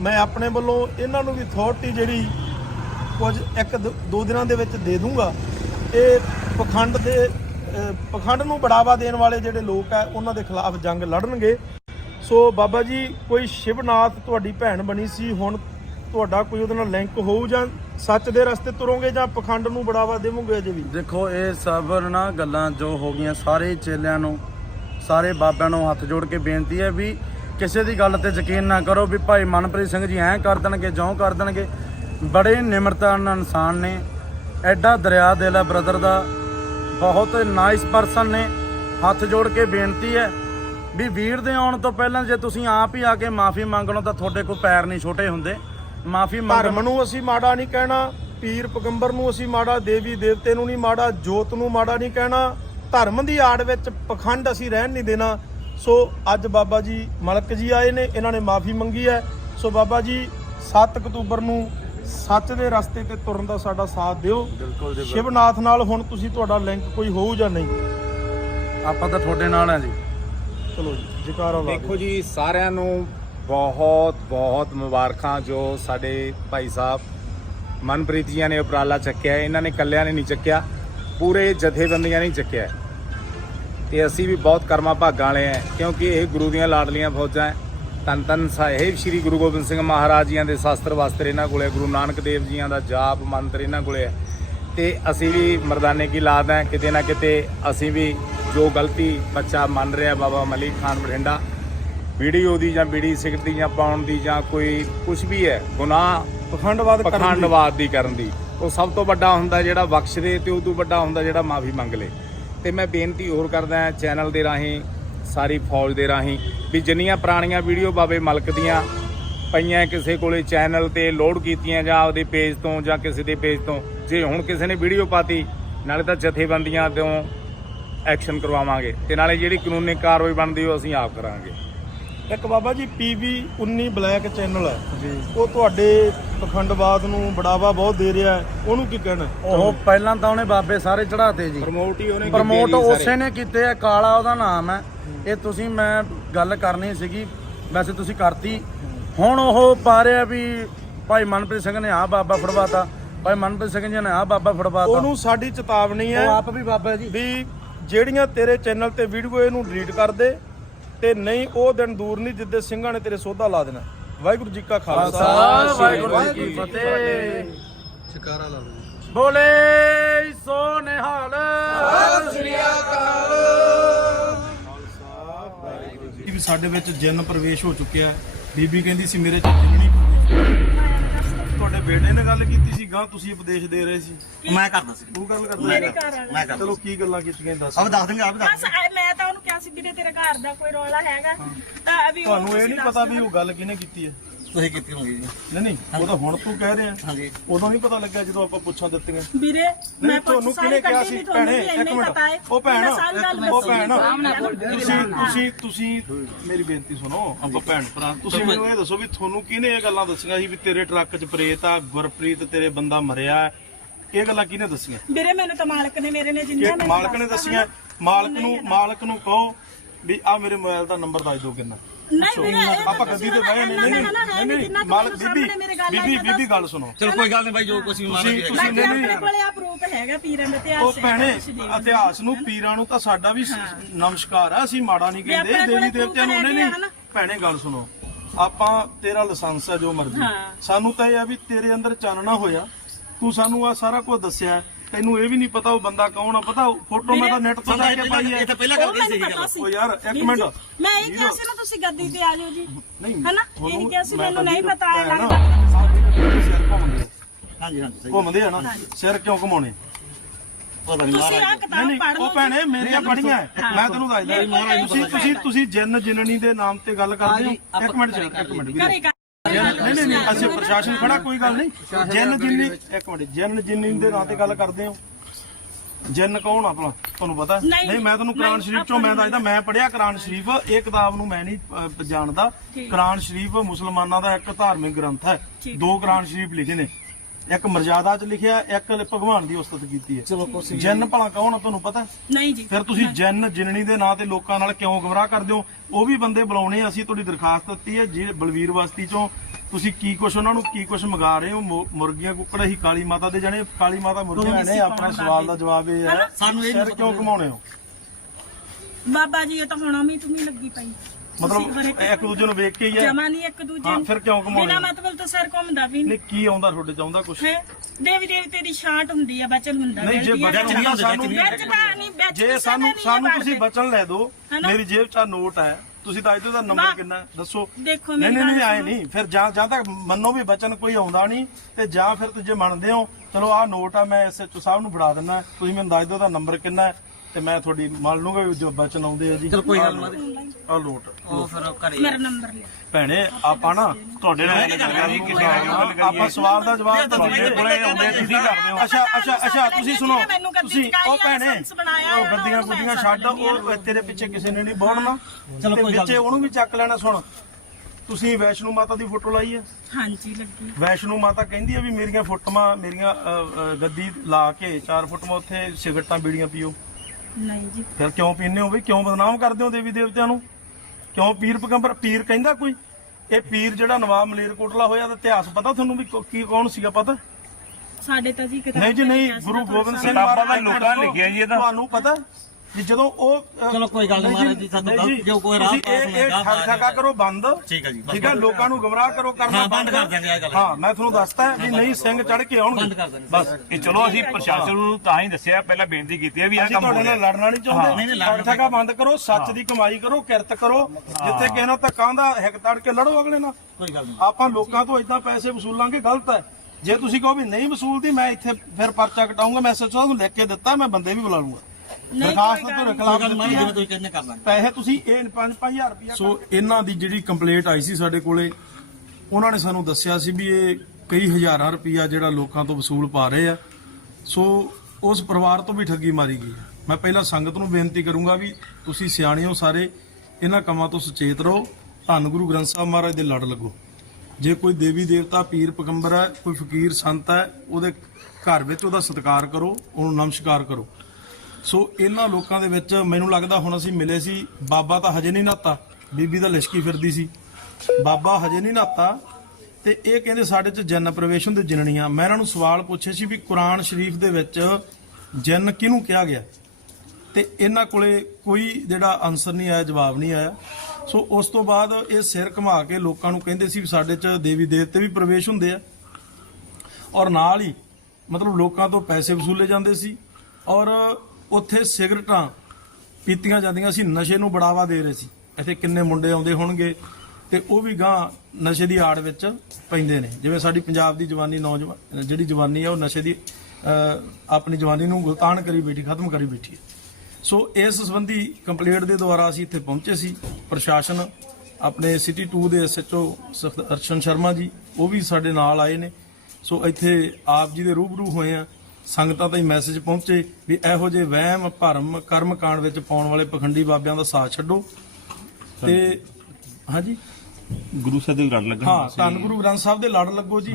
ਮੈਂ ਆਪਣੇ ਵੱਲੋਂ ਇਹਨਾਂ ਨੂੰ ਵੀ ਅਥਾਰਟੀ ਜਿਹੜੀ ਕੁਝ ਇੱਕ ਦ- ਦਿਨਾਂ ਦੇ ਵਿੱਚ ਦੇ ਦੂੰਗਾ। ਇਹ ਪਖੰਡ ਦੇ ਪਖੰਡ ਨੂੰ ਬੜਾਵਾ ਦੇਣ ਵਾਲੇ ਜਿਹੜੇ ਲੋਕ ਆ ਉਹਨਾਂ ਦੇ ਖਿਲਾਫ ਜੰਗ ਲੜਨਗੇ। ਸੋ ਬਾਬਾ ਜੀ ਕੋਈ ਸ਼ਿਵਨਾਥ ਤੁਹਾਡੀ ਭੈਣ ਬਣੀ ਸੀ ਹੁਣ ਤੁਹਾਡਾ ਕੋਈ ਉਹਦੇ ਨਾਲ ਲਿੰਕ ਹੋਊ ਜਾਂ ਸੱਚ ਦੇ ਰਸਤੇ ਤੁਰੋਗੇ ਜਾਂ ਪਖੰਡ ਨੂੰ ਬੜਾਵਾ ਦੇਵੋਗੇ ਅਜੇ ਵੀ? ਦੇਖੋ, ਇਹ ਸਭ ਨਾ ਗੱਲਾਂ ਜੋ ਹੋ ਗਈਆਂ ਸਾਰੇ ਚੇਲਿਆਂ ਨੂੰ, ਸਾਰੇ ਬਾਬਿਆਂ ਨੂੰ ਹੱਥ ਜੋੜ ਕੇ ਬੇਨਤੀ ਹੈ ਵੀ ਕਿਸੇ ਦੀ ਗੱਲ ਤੇ ਯਕੀਨ ਨਾ ਕਰੋ ਵੀ ਭਾਈ ਮਨਪ੍ਰੀਤ ਸਿੰਘ ਜੀ ਐਂ ਕਰ ਦੇਣਗੇ, ਜਿਉਂ ਕਰ ਦੇਣਗੇ। ਬੜੇ ਨਿਮਰਤਾ ਨਾਲ ਇਨਸਾਨ ਨੇ, ਐਡਾ ਦਰਿਆ ਦਿਲ ਹੈ ਬ੍ਰਦਰ ਦਾ, ਬਹੁਤ ਨਾਈਸ ਪਰਸਨ ਨੇ। ਹੱਥ ਜੋੜ ਕੇ ਬੇਨਤੀ ਹੈ ਵੀ ਵੀਰ ਦੇ ਆਉਣ ਤੋਂ ਪਹਿਲਾਂ ਜੇ ਤੁਸੀਂ ਆਪ ਹੀ ਆ ਕੇ ਮਾਫੀ ਮੰਗ ਲਓ ਤਾਂ ਤੁਹਾਡੇ ਕੋਲ ਪੈਰ ਨਹੀਂ ਛੋਟੇ ਹੁੰਦੇ। ਮਾਫੀ ਮੰਗ ਧਰਮ ਨੂੰ ਅਸੀਂ ਮਾੜਾ ਨਹੀਂ ਕਹਿਣਾ ਪੀਰ ਪਗੰਬਰ ਨੂੰ ਅਸੀਂ ਮਾੜਾ ਦੇਵੀ ਦੇਵਤੇ ਨੂੰ ਨਹੀਂ ਮਾੜਾ ਜੋਤ ਨੂੰ ਮਾੜਾ ਨਹੀਂ ਕਹਿਣਾ। ਧਰਮ ਦੀ ਆੜ ਵਿੱਚ ਪਖੰਡ ਅਸੀਂ ਰਹਿਣ ਨਹੀਂ ਦੇਣਾ। ਸੋ ਅੱਜ ਬਾਬਾ ਜੀ ਮਲਕ ਜੀ ਆਏ ਨੇ ਇਹਨਾਂ ਨੇ ਮਾਫੀ ਮੰਗੀ ਹੈ। ਸੋ ਬਾਬਾ ਜੀ 7 ਅਕਤੂਬਰ ਨੂੰ ਸੱਚ ਦੇ ਰਸਤੇ ਤੇ ਤੁਰਨ ਦਾ ਸਾਡਾ ਸਾਥ ਦਿਓ। ਬਿਲਕੁਲ ਸ਼ਿਵਨਾਥ ਨਾਲ ਹੁਣ ਤੁਸੀਂ ਤੁਹਾਡਾ ਲਿੰਕ ਕੋਈ ਹੋਊ ਜਾਂ ਨਹੀਂ? ਆਪਾਂ ਤਾਂ ਤੁਹਾਡੇ ਨਾਲ ਆ ਜੀ। ਚਲੋ ਜੀ ਜਕਾਰਾ ਲਾ ਦਿਓ। ਦੇਖੋ ਜੀ ਸਾਰਿਆਂ ਨੂੰ ਬਹੁਤ ਬਹੁਤ ਮੁਬਾਰਕਾਂ ਜੋ ਸਾਡੇ ਭਾਈ ਸਾਹਿਬ ਮਨਪ੍ਰੀਤ ਜੀਆਂ ਨੇ ਉਪਰਾਲਾ ਚੱਕਿਆ ਇਹਨਾਂ ਨੇ ਕੱਲਿਆਂ ਨੇ ਨਹੀਂ ਚੱਕਿਆ, ਪੂਰੇ ਜਥੇਬੰਦੀਆਂ ਨੇ ਚੱਕਿਆ ਹੈ। ਤੇ ਅਸੀਂ ਵੀ ਬਹੁਤ ਕਰਮਾ ਭਾਗਾਂ ਵਾਲੇ ਆ ਕਿਉਂਕਿ ਇਹ ਗੁਰੂ ਦੀਆਂ ਲਾਡਲੀਆਂ ਫੌਜਾਂ ਹੈ। ਤਨ ਤਨ ਸਾਹਿਬ ਸ੍ਰੀ ਗੁਰੂ ਗੋਬਿੰਦ ਸਿੰਘ ਮਹਾਰਾਜ ਜੀਆਂ ਦੇ ਸ਼ਾਸਤਰ ਵਾਸਤਰ ਇਹਨਾਂ ਕੋਲੇ ਗੁਰੂ ਨਾਨਕ ਦੇਵ ਜੀਆਂ ਦਾ ਜਾਪ ਮੰਤਰ ਇਹਨਾਂ ਕੋਲੇ ਹੈ ਤੇ ਅਸੀਂ ਵੀ ਮਰਦਾਨੇ ਕੀ ਲਾਦ ਹੈ, ਕਿਤੇ ਨਾ ਕਿਤੇ ਅਸੀਂ ਵੀ ਜੋ ਗਲਤੀ ਬੱਚਾ ਮੰਨ ਰਿਹਾ ਬਾਬਾ ਮਲਿਕ ਖਾਨ ਬਠਿੰਡਾ ਵੀਡੀਓ ਦੀ ਜਾਂ ਬੀੜੀ ਸਿਗਰਟ ਦੀ ਜਾਂ ਪਾਉਣ ਦੀ ਜਾਂ ਕੋਈ ਕੁਝ ਵੀ ਹੈ ਗੁਨਾਹ ਪਖੰਡਵਾਦ ਕਰਨ ਦੀ। ਪਖੰਡਵਾਦ ਦੀ ਕਰਨ ਦੀ। ਉਹ ਸਭ ਤੋਂ ਵੱਡਾ ਹੁੰਦਾ ਜਿਹੜਾ ਬਖਸ਼ ਦੇ ਤੇ ਉਹ ਤੋਂ ਵੱਡਾ ਹੁੰਦਾ ਜਿਹੜਾ ਮਾਫੀ ਮੰਗ ਲੇ। ਤੇ ਮੈਂ ਬੇਨਤੀ ਹੋਰ ਕਰਦਾ ਹਾਂ ਚੈਨਲ ਦੇ ਰਾਹੀਂ ਸਾਰੀ ਫੌਜ ਦੇ ਰਾਹੀਂ ਵੀ ਜਿੰਨੀਆਂ ਪੁਰਾਣੀਆਂ ਵੀਡੀਓ ਬਾਬੇ ਮਲਕ ਦੀਆਂ ਪਈਆਂ ਕਿਸੇ ਕੋਲੇ ਚੈਨਲ ਤੇ ਲੋਡ ਕੀਤੀਆਂ ਜਾਂ ਆਪਦੇ ਪੇਜ ਤੋਂ ਜਾਂ ਕਿਸੇ ਦੇ ਪੇਜ ਤੋਂ ਜੇ ਹੁਣ ਕਿਸੇ ਨੇ ਵੀਡੀਓ ਪਾਤੀ ਨਾਲੇ ਤਾਂ ਜਥੇਬੰਦੀਆਂ ਤੋਂ ਐਕਸ਼ਨ ਕਰਵਾਵਾਂਗੇ ਤੇ ਨਾਲੇ ਜਿਹੜੀ ਕਾਨੂੰਨੀ ਕਾਰਵਾਈ ਬਣਦੀ ਉਹ ਅਸੀਂ ਆਪ ਕਰਾਂਗੇ। ਇੱਕ Baba ji PV 19 black channel ਹੈ। ਜੀ। ਉਹ ਤੁਹਾਡੇ ਪਖੰਡਵਾਦ ਨੂੰ ਬੜਾਵਾ ਬਹੁਤ ਦੇ ਰਿਹਾ ਹੈ। ਉਹਨੂੰ ਕੀ ਕਹਿਣਾ? ਉਹ ਪਹਿਲਾਂ ਤਾਂ ਉਹਨੇ ਬਾਬੇ ਸਾਰੇ ਚੜਾਤੇ ਜੀ। ਪ੍ਰਮੋਟ ਹੀ ਉਹਨੇ ਪ੍ਰਮੋਟ ਉਸੇ ਨੇ ਕੀਤੇ ਆ ਕਾਲਾ ਉਹਦਾ ਨਾਮ ਹੈ। ਇਹ ਤੁਸੀਂ ਮੈਂ ਗੱਲ ਕਰਨੀ ਸੀਗੀ ਵੈਸੇ ਤੁਸੀਂ ਕਰਤੀ। ਹੁਣ ਉਹ ਪਾ ਰਿਹਾ ਵੀ ਭਾਈ ਮਨਪ੍ਰੀਤ ਸਿੰਘ ਨੇ ਆ ਬਾਬਾ ਫੜਵਾਤਾ ਭਾਈ ਮਨਪ੍ਰੀਤ ਸਿੰਘ ਜੀ ਨੇ ਆ ਬਾਬਾ ਫੜਵਾਤਾ। ਉਹਨੂੰ ਸਾਡੀ ਚੇਤਾਵਨੀ ਹੈ ਉਹ ਆਪ ਵੀ ਬਾਬਾ ਜੀ। ਵੀ ਜਿਹੜੀਆਂ ਤੇਰੇ ਚੈਨਲ ਤੇ ਵੀਡੀਓ ਇਹਨੂੰ ਡਿਲੀਟ ਕਰ ਦੇ। ਤੇ ਨਹੀਂ ਉਹ ਦਿਨ ਦੂਰ ਨਹੀਂ ਜਿੱਦੇ ਸਿੰਘਾਂ ਨੇ ਤੇਰੇ ਸੋਧਾ ਲਾ ਦੇਣਾ। ਵਾਹਿਗੁਰੂ ਜੀ ਕਾ ਖਾਲਸਾ। ਖਾਲਸਾ ਵਾਹਿਗੁਰੂ ਜੀ ਕੀ ਫਤਿਹ। ਸ਼ਿਕਾਰਾ ਲਾ ਲਓ। ਬੋਲੇ ਸੋ ਨਿਹਾਲ। ਵੀ ਸਾਡੇ ਵਿੱਚ ਜਿੰਨ ਪ੍ਰਵੇਸ਼ ਹੋ ਚੁੱਕਿਆ ਬੀਬੀ ਕਹਿੰਦੀ ਸੀ ਮੇਰੇ ਚ ਜਿੰਨੀ ਤੁਹਾਡੇ ਬੇਟੇ ਨੇ ਗੱਲ ਕੀਤੀ ਸੀ ਗਾਂ ਤੁਸੀਂ ਉਪਦੇਸ਼ ਦੇ ਰਹੇ ਸੀ? ਮੈਂ ਕਰਦਾ ਸੀ। ਤੂੰ ਗੱਲ ਕਰਦਾ ਮੈਂ ਹੈਗਾ? ਕਰਦਾ ਮੈਂ ਕਰਦਾ ਚਲੋ ਕੀ ਗੱਲਾਂ ਕੀਤੀਆਂ ਦੱਸ। ਆਪ ਦੱਸ ਦਿੰਗੇ ਆਪ ਦੱਸ ਬਸ ਐ- ਮੈਂ ਤਾਂ ਉਹਨੂੰ ਕਿਹਾ ਸੀ ਵੀਰੇ ਤੇਰੇ ਘਰ ਦਾ ਕੋਈ ਰੌਲਾ ਹੈਗਾ ਤਾਂ ਵੀ ਉਹ ਤੁਹਾਨੂੰ ਇਹ ਤੁਸੀਂ ਨਹੀਂ ਦੱਸ ਪਤਾ ਵੀ। ਉਹ ਗੱਲ ਕਿਹਨੇ ਕੀਤੀ ਹੈ। ਤੁਸੀਂ ਕੀਤੀ ਹੋਣੀ ਜੀ। ਨਹੀਂ ਨਹੀਂ ਉਹ ਤਾਂ ਹੁਣ ਤੂੰ ਕਹਿ ਰਿਹਾ। ਹਾਂਜੀ। ਉਦੋਂ ਨਹੀਂ ਪਤਾ ਲੱਗਿਆ ਜਦੋਂ ਆਪਾਂ ਪੁੱਛਾਂ ਦਿੱਤੀਆਂ। ਵੀਰੇ ਮੈਂ ਤੁਹਾਨੂੰ ਕਿਹਨੇ ਕਿਹਾ ਸੀ? ਭੈਣੇ ਇੱਕ ਮਿੰਟ। ਉਹ ਭੈਣ ਉਹ ਭੈਣ ਤੁਸੀਂ ਤੁਸੀਂ ਤੁਸੀਂ ਮੇਰੀ ਬੇਨਤੀ ਸੁਣੋ। ਆਪਾਂ ਭੈਣ ਭਰਾ ਤੁਸੀਂ ਮੈਨੂੰ ਇਹ ਦੱਸੋ ਵੀ ਤੁਹਾਨੂੰ ਕਿਹਨੇ ਇਹ ਗੱਲਾਂ ਦੱਸੀਆਂ ਸੀ ਵੀ ਤੇਰੇ ਟਰੱਕ 'ਚ ਪ੍ਰੇਤ ਆ ਗੁਰਪ੍ਰੀਤ ਤੇਰੇ ਬੰਦਾ ਮਰਿਆ ਹੈ? ਇਹ ਗੱਲਾਂ ਕਿਹਨੇ ਦੱਸੀਆਂ? ਵੀਰੇ ਮੈਨੂੰ ਤਾਂ ਮਾਲਕ ਨੇ ਮੇਰੇ ਨੇ ਜਿੰਨਾ ਕਿ ਮਾਲਕ ਨੇ ਦੱਸੀਆਂ? ਮਾਲਕ ਨੂੰ ਮਾਲਕ ਨੂੰ ਕਹੋ ਵੀ ਆ ਮੇਰੇ ਮੋਬਾਈਲ ਦਾ ਨੰਬਰ ਦੱਸ ਦਿਓ ਕਿੰਨਾ। ਨਹੀਂ ਵੀਰੇ ਆਪਾਂ ਗੱਦੀ ਤੇ ਬਹਿ ਨਹੀਂ ਨਹੀਂ ਨਹੀਂ ਮਾਲਕ ਬੀਬੀ ਬੀਬੀ ਬੀਬੀ ਗੱਲ ਸੁਣੋ। ਚਲੋ ਕੋਈ ਗੱਲ ਨਹੀਂ ਬਾਈ ਜੋ ਕੁਛ ਵੀ ਮਾਰਾ ਜੀ ਤੁਸੀਂ ਨਹੀਂ ਆਪਣੇ ਨਹੀਂ। ਕੋਲੇ ਆ ਪ੍ਰੂਫ ਹੈਗਾ ਪੀਰਾਂ ਦਾ ਇਤਿਹਾਸ ਉਹ ਹੈ, ਭੈਣੇ ਕੁਛ ਦੇ। ਇਤਿਹਾਸ ਨੂੰ ਪੀਰਾਂ ਨੂੰ ਤਾਂ ਸਾਡਾ ਵੀ ਨਮਸਕਾਰ ਆ ਅਸੀਂ ਮਾੜਾ ਨਹੀਂ ਕਹਿੰਦੇ ਦੇਵੀ ਦੇਵਤਿਆਂ ਨੂੰ ਨਹੀਂ। ਨਹੀਂ। ਭੈਣੇ ਗੱਲ ਸੁਣੋ ਆਪਾਂ ਤੇਰਾ ਲਾਇਸੈਂਸ ਹੈ ਜੋ ਮਰਜ਼ੀ। ਸਾਨੂੰ ਤਾਂ ਇਹ ਆ ਵੀ ਤੇਰੇ ਅੰਦਰ ਚਾਨਣਾ ਹੋਇਆ। ਤੂੰ ਸਾਨੂੰ ਆ ਸਾਰਾ ਕੁਝ ਦੱਸਿਆ। ਤੈਨੂੰ ਇਹ ਵੀ ਨਹੀਂ ਪਤਾ ਉਹ ਬੰਦਾ ਕੌਣ ਆ ਪਤਾ ਫੋਟੋ ਮੈਂ ਤਾਂ ਨੈਟ ਤੋਂ ਲੈ ਕੇ ਪਾਈ ਹੈ। ਇਹ ਤਾਂ ਪਹਿਲਾਂ ਕਰਦੇ ਸੀ ਗੱਲ। ਉਹ ਯਾਰ ਇੱਕ ਮਿੰਟ। ਮੈਂ ਇਹ ਕਿਹਾ ਸੀ ਨਾ ਤੁਸੀਂ ਗੱਦੀ ਤੇ ਆ ਜਾਓ ਜੀ। ਨਹੀਂ ਹਨਾ? ਇਹ ਕਿਹਾ ਸੀ ਮੈਨੂੰ ਨਹੀਂ ਪਤਾ ਹੈ ਭੈਣ, ਲੱਗਦਾ। ਘੁੰਮਦੇ ਆ। ਹਾਂਜੀ ਹਾਂਜੀ ਸਹੀ ਘੁੰਮਦੇ ਆ ਨਾ ਸਿਰ ਕਿਉਂ ਘੁਮਾਉਣੇ? ਪਤਾ ਨਹੀਂ ਉਹ ਭੈਣੇ ਮੇਰੀਆਂ ਪੜੀਆਂ ਮੈਂ ਤੈਨੂੰ ਦੱਸਦਾ। ਤੁਸੀਂ ਤੁਸੀਂ ਤੁਸੀਂ ਜਿੰਨ ਜਿੰਨਣੀ ਦੇ ਨਾਮ ਤੇ ਗੱਲ ਕਰਦੇ ਹੋ। ਇੱਕ ਮਿੰਟ ਇੱਕ ਮਿੰਟ ਨਹੀਂ ਨਹੀਂ ਨਹੀਂ ਅਸੀਂ ਪ੍ਰਸ਼ਾਸਨ ਖੜਾ ਕੋਈ ਗੱਲ ਨਹੀਂ। ਜਿੰਨ ਜਿੰਨੀ ਇੱਕ ਮਿੰਟ ਜਿੰਨ ਜਿੰਨੀ ਦੇ ਨਾਂ ਤੇ ਗੱਲ ਕਰਦੇ ਹੋ ਜਿੰਨ ਕੌਣ ਆ ਭਲਾ? ਤੁਹਾਨੂੰ ਪਤਾ? ਹੈ? ਨਹੀਂ, ਨਹੀਂ ਮੈਂ ਤੁਹਾਨੂੰ ਕੁਰਾਨ ਨਹੀਂ, ਸ਼ਰੀਫ ਚੋਂ ਮੈਂ ਦੱਸਦਾ ਮੈਂ ਪੜਿਆ ਕੁਰਾਨ ਸ਼ਰੀਫ ਇਹ ਕਿਤਾਬ ਨੂੰ ਮੈਂ ਨਹੀਂ ਅਹ, ਜਾਣਦਾ। ਕੁਰਾਨ ਸ਼ਰੀਫ ਮੁਸਲਮਾਨਾਂ ਦਾ ਇੱਕ ਧਾਰਮਿਕ ਗ੍ਰੰਥ ਹੈ। ਦੋ ਕੁਰਾਨ ਸ਼ਰੀਫ ਲਿਖੇ ਨੇ। ਇੱਕ ਮਰਜ਼ਾਦਾ 'ਚ ਲਿਖਿਆ ਇੱਕ ਭਗਵਾਨ ਦੀ ਉਸਤਤ ਕੀਤੀ ਹੈ। ਚਲੋ ਕੁਛ ਜਨ ਭਲਾ ਕੌਣ ਆ ਤੁਹਾਨੂੰ ਪਤਾ? ਨਹੀਂ ਜੀ। ਫਿਰ ਤੁਸੀਂ ਜਨ ਜਿਨਣੀ ਦੇ ਨਾਂ ਤੇ ਲੋਕਾਂ ਨਾਲ ਕਿਉਂ ਗਮਰਾਹ ਕਰਦੇ ਹੋ? ਉਹ ਵੀ ਬੰਦੇ ਬੁਲਾਉਣੇ ਆ, ਅਸੀਂ ਤੁਹਾਡੀ ਦਰਖਾਸਤ ਦਿੱਤੀ ਹੈ ਜੀ ਬਲਵੀਰ ਬਸਤੀ ਚੋਂ ਤੁਸੀਂ ਕੀ ਕੁਛ ਉਹਨਾਂ ਨੂੰ ਕੀ ਕੁਛ ਮੰਗਾ ਰਹੇ ਹੋ? ਮੁ- ਮੁਰਗੀਆਂ ਕੁੱਕੜ ਹੀ ਕਾਲੀ ਮਾਤਾ ਦੇ ਜਾਣੇ ਕਾਲੀ ਮਾਤਾ ਮੁਰਗੀਆਂ ਨੇ ਆਪਣਾ ਸਵਾਲ ਦਾ ਜਵਾਬ ਇਹ ਹੈ। ਸਾਨੂੰ ਇਹ ਸਿਰ ਕਿਉਂ ਘਮਾਉਣੇ ਹੋ? ਬਾਬਾ ਜੀ ਇਹ ਤਾਂ ਹੁਣ ਅਮੀ ਤੁਮੀ ਲੱਗੀ ਪਈ। ਮਤਲਬ ਇੱਕ ਦੂਜੇ ਨੂੰ ਵੇਖ ਕੇ ਹੀ ਹੈ ਜਮਾ ਨਹੀਂ ਇੱਕ ਦੂਜੇ ਹਾਂ, ਨੂੰ ਫਿਰ ਕਿਉਂ ਘੁਮਾਉਣੇ? ਬਿਨਾਂ ਮਤਲਬ ਤੋਂ ਸਿਰ ਘੁੰਮਦਾ ਵੀ ਨਹੀਂ ਨਹੀਂ ਕੀ ਆਉਂਦਾ ਤੁਹਾਡੇ ਚ ਆਉਂਦਾ ਕੁਛ ਹੈ ਦੇਵੀ ਦੇਵਤੇ ਦੀ ਛਾਂਟ ਹੁੰਦੀ ਆ ਬਚਨ ਹੁੰਦਾ ਨਹੀਂ ਜੇ। ਬਚਨ ਹੁੰਦਾ ਸਾਨੂੰ ਵਿੱਚ ਤਾਂ ਨਹੀਂ ਵਿੱਚ ਜੇ ਕਿਸੇ ਸਾਨੂੰ ਦੇ ਨਹੀਂ ਸਾਨੂੰ ਵੜਦੇ। ਤੁਸੀਂ ਬਚਨ ਲੈ ਦਿਓ ਹੈਨਾ? ਮੇਰੀ ਜੇਬ 'ਚ ਆਹ ਨੋਟ ਹੈ ਤੁਸੀਂ ਤਾਂ ਇਹਦਾ ਨੰਬਰ ਵਾਹ। ਕਿੰਨਾ ਹੈ? ਦੱਸੋ ਦੇਖੋ ਨਹੀਂ ਮੇਰੀ ਨਹੀਂ ਨਹੀਂ ਗੱਲ ਆਏ ਸੁਣੋ। ਨਹੀਂ ਫਿਰ ਜਾਂ ਜਾਂ ਤੱਕ ਮੰਨੋ ਵੀ ਬਚਨ ਕੋਈ ਆਉਂਦਾ ਨਹੀਂ ਤੇ ਜਾਂ ਫਿਰ ਤੁਸੀਂ ਜੇ ਮੰਨਦੇ ਹੋ ਚਲੋ ਆਹ ਨੋਟ ਆ ਮੈਂ ਐਸਐਚਓ ਸਾਹਿਬ ਨੂੰ ਫੜਾ ਦਿੰਦਾ ਤੁਸੀਂ ਮੈਨੂੰ ਦੱਸ ਦਿਓ ਉਹਦਾ ਨੰਬਰ ਕਿੰਨਾ ਹੈ ਤੇ ਮੈਂ ਤੁਹਾਡੀ ਮੰਨ ਲੂੰਗਾ ਵੀ ਜੋ ਬਚਨ ਆਉਂਦੇ ਆ ਜੀ। ਚਲ ਕੋਈ ਗੱਲ ਨਹੀਂ। ਆਹ ਨੋਟ ਉਹ ਫਿਰ ਘਰੇ ਮੇਰਾ ਨੰਬਰ ਲਿਆ। ਭੈਣੇ ਆਪਾਂ ਨਾ ਤੁਹਾਡੇ ਨਾਲ ਆਪਾਂ ਸਵਾਲ ਦਾ ਜਵਾਬ ਤੁਹਾਡੇ ਕੋਲੇ ਆਉਂਦੇ ਤੁਸੀਂ ਕਰਦੇ ਹੋ। ਅੱਛਾ ਅੱਛਾ ਅੱਛਾ ਤੁਸੀਂ ਸੁਣੋ। ਤੁਸੀਂ ਉਹ ਭੈਣੇ ਉਹ ਗੱਡੀਆਂ ਗੁੱਡੀਆਂ ਛੱਡ ਉਹ ਤੇਰੇ ਪਿੱਛੇ ਕਿਸੇ ਨੇ ਨਹੀਂ ਬੋੜਨਾ ਚਲੋ ਕੋਈ ਗੱਲ ਵਿੱਚੇ ਉਹਨੂੰ ਵੀ ਚੱਕ ਲੈਣਾ ਸੁਣ। ਤੁਸੀਂ ਵੈਸ਼ਨੂ ਮਾਤਾ ਦੀ ਫੋਟੋ ਲਾਈ ਹੈ ਹਾਂਜੀ ਲੱਗੀ। ਵੈਸ਼ਨੂ ਮਾਤਾ ਕਹਿੰਦੀ ਹੈ ਵੀ ਮੇਰੀਆਂ ਫੋਟੋਆਂ ਮੇਰੀਆਂ ਗੱਦੀ ਲਾ ਕੇ ਚਾਰ ਫੋਟੋਆਂ ਉੱਥੇ ਸਿਗਰਟਾਂ ਬੀੜੀਆਂ ਪੀਓ। ਨਹੀਂ ਜੀ। ਫਿਰ ਕਿਉਂ ਪੀਂਦੇ ਹੋ ਬਈ? ਕਿਉਂ ਬਦਨਾਮ ਕਰਦੇ ਹੋ ਦੇਵੀ ਦੇਵਤਿਆਂ ਨੂੰ? ਕਿਉਂ ਪੀਰ ਪਗੰਬਰ ਪੀਰ ਕਹਿੰਦਾ ਕੋਈ? ਇਹ ਪੀਰ ਜਿਹੜਾ ਨਵਾਬ ਮਲੇਰਕੋਟਲਾ ਹੋਇਆ ਦਾ ਇਤਿਹਾਸ ਪਤਾ ਤੁਹਾਨੂੰ ਵੀ ਕੋ- ਕੀ ਕੌਣ ਸੀਗਾ ਪਤਾ? ਸਾਡੇ ਤਾਂ ਜੀ ਕਿਤਾਬ ਨਹੀਂ ਜੀ ਨਹੀਂ ਗੁਰੂ ਗੋਬਿੰਦ ਸਿੰਘ ਮਹਾਰਾਜ ਦਾ ਲੋਕਾਂ ਲਿਖਿਆ ਜੀ ਇਹਦਾ। ਤੁਹਾਨੂੰ ਪਤਾ? ਵੀ ਜਦੋਂ ਉਹ ਅ, ਚਲੋ ਕੋਈ ਗੱਲ ਨਹੀਂ ਨਹੀਂ ਮਹਾਰਾਜ ਜੀ, ਸਾਨੂੰ ਨਹੀਂ ਜੋ ਕੋਈ ਰਾਹ ਤੁਸੀਂ ਪਾਸ ਇਹ ਇਹ ਹੋਏਗਾ, ਠੱਗ ਠੱਗਾ ਕਰੋ ਬੰਦ। ਠੀਕ ਹੈ ਜੀ, ਬਸ ਠੀਕ ਹੈ ਲੋਕਾਂ ਨੂੰ ਗਮਰਾਹ ਕਰੋ ਕਰਨਾ ਹਾਂ, ਬੰਦ ਕਰ ਦਿਆਂਗੇ ਇਹ ਗੱਲ। ਹਾਂ। ਮੈਂ ਤੁਹਾਨੂੰ ਦੱਸਤਾ ਵੀ ਨਹੀਂ ਸਿੰਘ ਚੜ ਕੇ ਆਉਣਗੇ। ਬੰਦ ਕਰ ਦਿਆਂਗੇ। ਬਸ ਇਹ ਚਲੋ ਅਸੀਂ ਪ੍ਰਸ਼ਾਸਨ ਨੂੰ ਤਾਂ ਹੀ ਦੱਸਿਆ ਪਹਿਲਾਂ ਬੇਨਤੀ ਕੀਤੀ ਹੈ ਵੀ ਆਹ ਅਸੀਂ ਕੰਮ ਹੋ ਤੁਹਾਡੇ ਨਾਲ ਲੜਨਾ ਨਹੀਂ ਚਾਹੁੰਦੇ। ਨਹੀਂ, ਨਹੀਂ, ਲੜਨਾ ਠੱਗ ਠੱਗਾ ਬੰਦ ਕਰੋ ਸੱਚ ਦੀ ਕਮਾਈ ਕਰੋ ਕਿਰਤ ਕਰੋ। ਜਿੱਥੇ ਕਿਸੇ ਨਾਲ ਧੱਕਾ ਦਾ ਹਿੱਕ ਤੜ ਕੇ ਲੜੋ ਅਗਲੇ ਨਾਲ। ਕੋਈ ਗੱਲ ਨਹੀਂ ਆਪਾਂ ਲੋਕਾਂ ਤੋਂ ਇਦਾਂ ਪੈਸੇ ਵਸੂਲਾਂਗੇ ਗਲਤ ਹੈ। ਜੇ ਤੁਸੀਂ ਕਹੋ ਵੀ ਨਹੀਂ ਵਸੂਲਦੀ ਮੈਂ ਇੱਥੇ ਫਿਰ ਪਰਚਾ ਕਟਾਉਂਗਾ ਮੈਂ ਸੱਚੋ ਨੂੰ ਲਿਖ ਕੇ ਦਿੱਤਾ ਮੈਂ ਬੰਦੇ ਵੀ ਬੁਲਾ ਲੂੰਗਾ। ਨਹੀਂ ਦਰਖਾਸਤ ਤੁਹਾਡੇ ਖਿਲਾਫ ਗੱਲ ਨਹੀਂ ਜਿਵੇਂ ਤੁਸੀਂ ਕਹਿੰਦੇ ਕਰ ਲਾਂਗੇ। ਪੈਸੇ ਤੁਸੀਂ ਇਹ 5-5000 ਰੁਪਇਆ ਸੋ ਇਹਨਾਂ ਦੀ ਜਿਹੜੀ ਕੰਪਲੇਂਟ ਆਈ ਸੀ ਸਾਡੇ ਕੋਲੇ ਉਹਨਾਂ ਨੇ ਸਾਨੂੰ ਦੱਸਿਆ ਸੀ ਵੀ ਇਹ ਕਈ ਹਜ਼ਾਰਾਂ ਰੁਪਇਆ ਜਿਹੜਾ ਲੋਕਾਂ ਤੋਂ ਵਸੂਲ ਪਾ ਰਹੇ ਆ। ਸੋ ਉਸ ਪਰਿਵਾਰ ਤੋਂ ਵੀ ਠੱਗੀ ਮਾਰੀ ਗਈ ਹੈ। ਮੈਂ ਪਹਿਲਾਂ ਸੰਗਤ ਨੂੰ ਬੇਨਤੀ ਕਰੂੰਗਾ ਵੀ ਤੁਸੀਂ ਸਿਆਣੇ ਹੋ ਸਾਰੇ ਇਹਨਾਂ ਕੰਮਾਂ ਤੋਂ ਸੁਚੇਤ ਰਹੋ। ਧੰਨ ਗੁਰੂ ਗ੍ਰੰਥ ਸਾਹਿਬ ਮਹਾਰਾਜ ਦੇ ਲੜ ਲੱਗੋ। ਜੇ ਕੋਈ ਦੇਵੀ ਦੇਵਤਾ ਪੀਰ ਪਗੰਬਰ ਹੈ ਕੋਈ ਫਕੀਰ ਸੰਤ ਹੈ ਉਹਦੇ ਘਰ ਵਿੱਚ ਉਹਦਾ ਸਤਿਕਾਰ ਕਰੋ ਉਹਨੂੰ ਨਮਸਕਾਰ ਕਰੋ। ਸੋ ਇਹਨਾਂ ਲੋਕਾਂ ਦੇ ਵਿੱਚ ਮੈਨੂੰ ਲੱਗਦਾ ਹੁਣ ਅਸੀਂ ਮਿਲੇ ਸੀ। ਬਾਬਾ ਤਾਂ ਹਜੇ ਨਹੀਂ ਨਾਤਾ, ਬੀਬੀ ਤਾਂ ਲਿਸ਼ਕੀ ਫਿਰਦੀ ਸੀ। ਬਾਬਾ ਹਜੇ ਨਹੀਂ ਨਾਤਾ ਤੇ ਇਹ ਕਹਿੰਦੇ ਸਾਡੇ ਚ ਜਨ ਪ੍ਰਵੇਸ਼ ਹੁੰਦੇ ਜਿਨਣੀਆਂ ਮੈਂ ਇਹਨਾਂ ਨੂੰ ਸਵਾਲ ਪੁੱਛੇ ਸੀ ਵੀ ਕੁਰਾਨ ਸ਼ਰੀਫ ਦੇ ਵਿੱਚ ਜਨ ਕਿਹਨੂੰ ਕਿਹਾ ਗਿਆ? ਤੇ ਇਹਨਾਂ ਕੋਲੇ ਕੋਈ ਜਿਹੜਾ ਆਨਸਰ ਨਹੀਂ ਆਇਆ, ਜਵਾਬ ਨਹੀਂ ਆਇਆ। ਸੋ ਉਸ ਤੋਂ ਬਾਅਦ ਇਹ ਸਿਰ ਘੁਮਾ ਕੇ ਲੋਕਾਂ ਨੂੰ ਕਹਿੰਦੇ ਸੀ ਵੀ ਸਾਡੇ ਚ ਦੇਵੀ ਦੇਵਤੇ ਵੀ ਪ੍ਰਵੇਸ਼ ਹੁੰਦੇ ਆ। ਔਰ ਨਾਲ ਹੀ ਮਤਲਬ ਲੋਕਾਂ ਤੋਂ ਪੈਸੇ ਵਸੂਲੇ ਜਾਂਦੇ ਸੀ। ਔਰ ਉੱਥੇ ਸਿਗਰਟਾਂ ਪੀਤੀਆਂ ਜਾਂਦੀਆਂ ਸੀ, ਨਸ਼ੇ ਨੂੰ ਬੜਾਵਾ ਦੇ ਰਹੇ ਸੀ। ਇੱਥੇ ਕਿੰਨੇ ਮੁੰਡੇ ਆਉਂਦੇ ਹੋਣਗੇ ਤੇ ਉਹ ਵੀ ਗਾਂ ਨਸ਼ੇ ਦੀ ਆੜ ਵਿੱਚ ਪੈਂਦੇ ਨੇ। ਜਿਵੇਂ ਸਾਡੀ ਪੰਜਾਬ ਦੀ ਜਵਾਨੀ ਨੌਜਵਾਨ, ਜਿਹੜੀ ਜਵਾਨੀ ਆ, ਉਹ ਨਸ਼ੇ ਦੀ ਆਪਣੀ ਜਵਾਨੀ ਨੂੰ ਗੁਲਤਾਨ ਕਰੀ ਬੈਠੀ, ਖਤਮ ਕਰੀ ਬੈਠੀ ਹੈ। ਸੋ ਇਸ ਸੰਬੰਧੀ ਕੰਪਲੇਂਟ ਦੇ ਦੁਆਰਾ ਅਸੀਂ ਇੱਥੇ ਪਹੁੰਚੇ ਸੀ। ਪ੍ਰਸ਼ਾਸਨ, ਆਪਣੇ ਸਿਟੀ 2 ਦੇ ਐਸਐਚਓ ਅਰਸ਼ਨ ਸ਼ਰਮਾ ਜੀ, ਉਹ ਵੀ ਸਾਡੇ ਨਾਲ ਆਏ ਨੇ। ਸੋ ਇੱਥੇ ਆਪ ਜੀ ਦੇ ਰੂਬਰੂ ਹੋਏ ਆ। ਸੰਗਤਾਂ ਤਾਈਂ ਮੈਸੇਜ ਪਹੁੰਚੇ ਵੀ ਇਹੋ ਜਿਹੇ ਵਹਿਮ ਭਰਮ ਕਰਮ ਕਾਂਡ ਵਿੱਚ ਪਾਉਣ ਵਾਲੇ ਪਖੰਡੀ ਬਾਬਿਆਂ ਦਾ ਸਾਥ ਛੱਡੋ। ਤੇ ਹਾਂਜੀ? ਗੁਰੂ ਸਾਹਿਬ ਦੇ ਲੜ ਲੱਗਾ ਹਾਂ ਧੰਨ ਗੁਰੂ ਗ੍ਰੰਥ ਸਾਹਿਬ ਦੇ ਲੜ ਲੱਗੋ ਜੀ।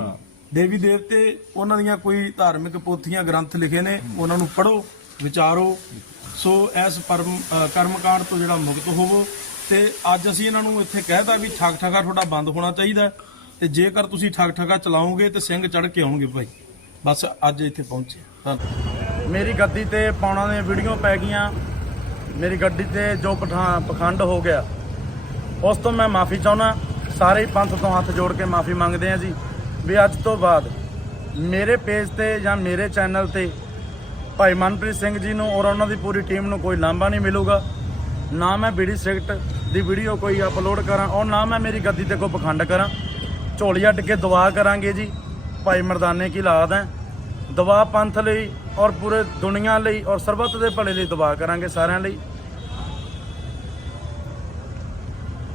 ਦੇਵੀ ਦੇਵਤੇ ਉਹਨਾਂ ਦੀਆਂ ਕੋਈ ਧਾਰਮਿਕ ਪੋਥੀਆਂ ਗ੍ਰੰਥ ਲਿਖੇ ਨੇ ਉਹਨਾਂ ਨੂੰ ਪੜ੍ਹੋ ਵਿਚਾਰੋ। ਸੋ ਇਸ ਪਰਮ ਕਰਮਕਾਂਡ ਤੋਂ ਜਿਹੜਾ ਮੁਕਤ ਹੋਵੋ। ਤੇ ਅੱਜ ਅਸੀਂ ਇਹਨਾਂ ਨੂੰ ਇੱਥੇ ਕਹਿਤਾ ਵੀ ਠੱਗ ਠੱਗਾ ਤੁਹਾਡਾ ਬੰਦ ਹੋਣਾ ਚਾਹੀਦਾ ਤੇ ਜੇਕਰ ਤੁਸੀਂ ਠੱਗ ਠੱਗਾ ਚਲਾਓਗੇ ਤੇ ਸਿੰਘ ਚੜ ਕੇ ਆਉਣਗੇ ਭਾਈ। ਬਸ ਅੱਜ ਇੱਥੇ ਪਹੁੰਚੇ ਮੇਰੀ ਗੱਦੀ ਤੇ ਪਾਉਣਾ ਦੀਆਂ ਵੀਡੀਓ ਪੈ ਗਈਆਂ। ਮੇਰੀ ਗੱਡੀ ਤੇ ਜੋ ਪਠਾਨ ਪਖੰਡ ਹੋ ਗਿਆ, ਉਸ ਤੋਂ ਮੈਂ ਮਾਫੀ ਚਾਹੁੰਦਾ। ਸਾਰੇ ਹੀ ਪੰਥ ਤੋਂ ਹੱਥ ਜੋੜ ਕੇ ਮਾਫੀ ਮੰਗਦੇ ਆ ਜੀ। ਵੀ ਅੱਜ ਤੋਂ ਬਾਅਦ ਮੇਰੇ ਪੇਜ ਤੇ ਜਾਂ ਮੇਰੇ ਚੈਨਲ ਤੇ ਭਾਈ ਮਨਪ੍ਰੀਤ ਸਿੰਘ ਜੀ ਨੂੰ ਔਰ ਉਹਨਾਂ ਦੀ ਪੂਰੀ ਟੀਮ ਨੂੰ ਕੋਈ ਲਾਂਭਾ ਨਹੀਂ ਮਿਲੂਗਾ। ਨਾ ਮੈਂ ਬੀੜੀ ਸਿਗਰਟ ਦੀ ਵੀਡੀਓ ਕੋਈ ਅਪਲੋਡ ਕਰਾਂ ਔਰ ਨਾ ਮੈਂ ਮੇਰੀ ਗੱਦੀ ਤੇ ਕੋਈ ਪਖੰਡ ਕਰਾਂ। ਝੋਲੀ ਅੱਡ ਕੇ ਦੁਆ ਕਰਾਂਗੇ ਜੀ। ਭਾਈ ਮਰਦਾਨੇ ਕੀ ਲਾਦ ਹੈ? ਦੁਆ ਪੰਥ ਲਈ ਔਰ ਪੂਰੇ ਦੁਨੀਆ ਲਈ ਔਰ ਸਰਬੱਤ ਦੇ ਭਲੇ ਲਈ ਦੁਆ ਕਰਾਂਗੇ ਸਾਰਿਆਂ ਲਈ।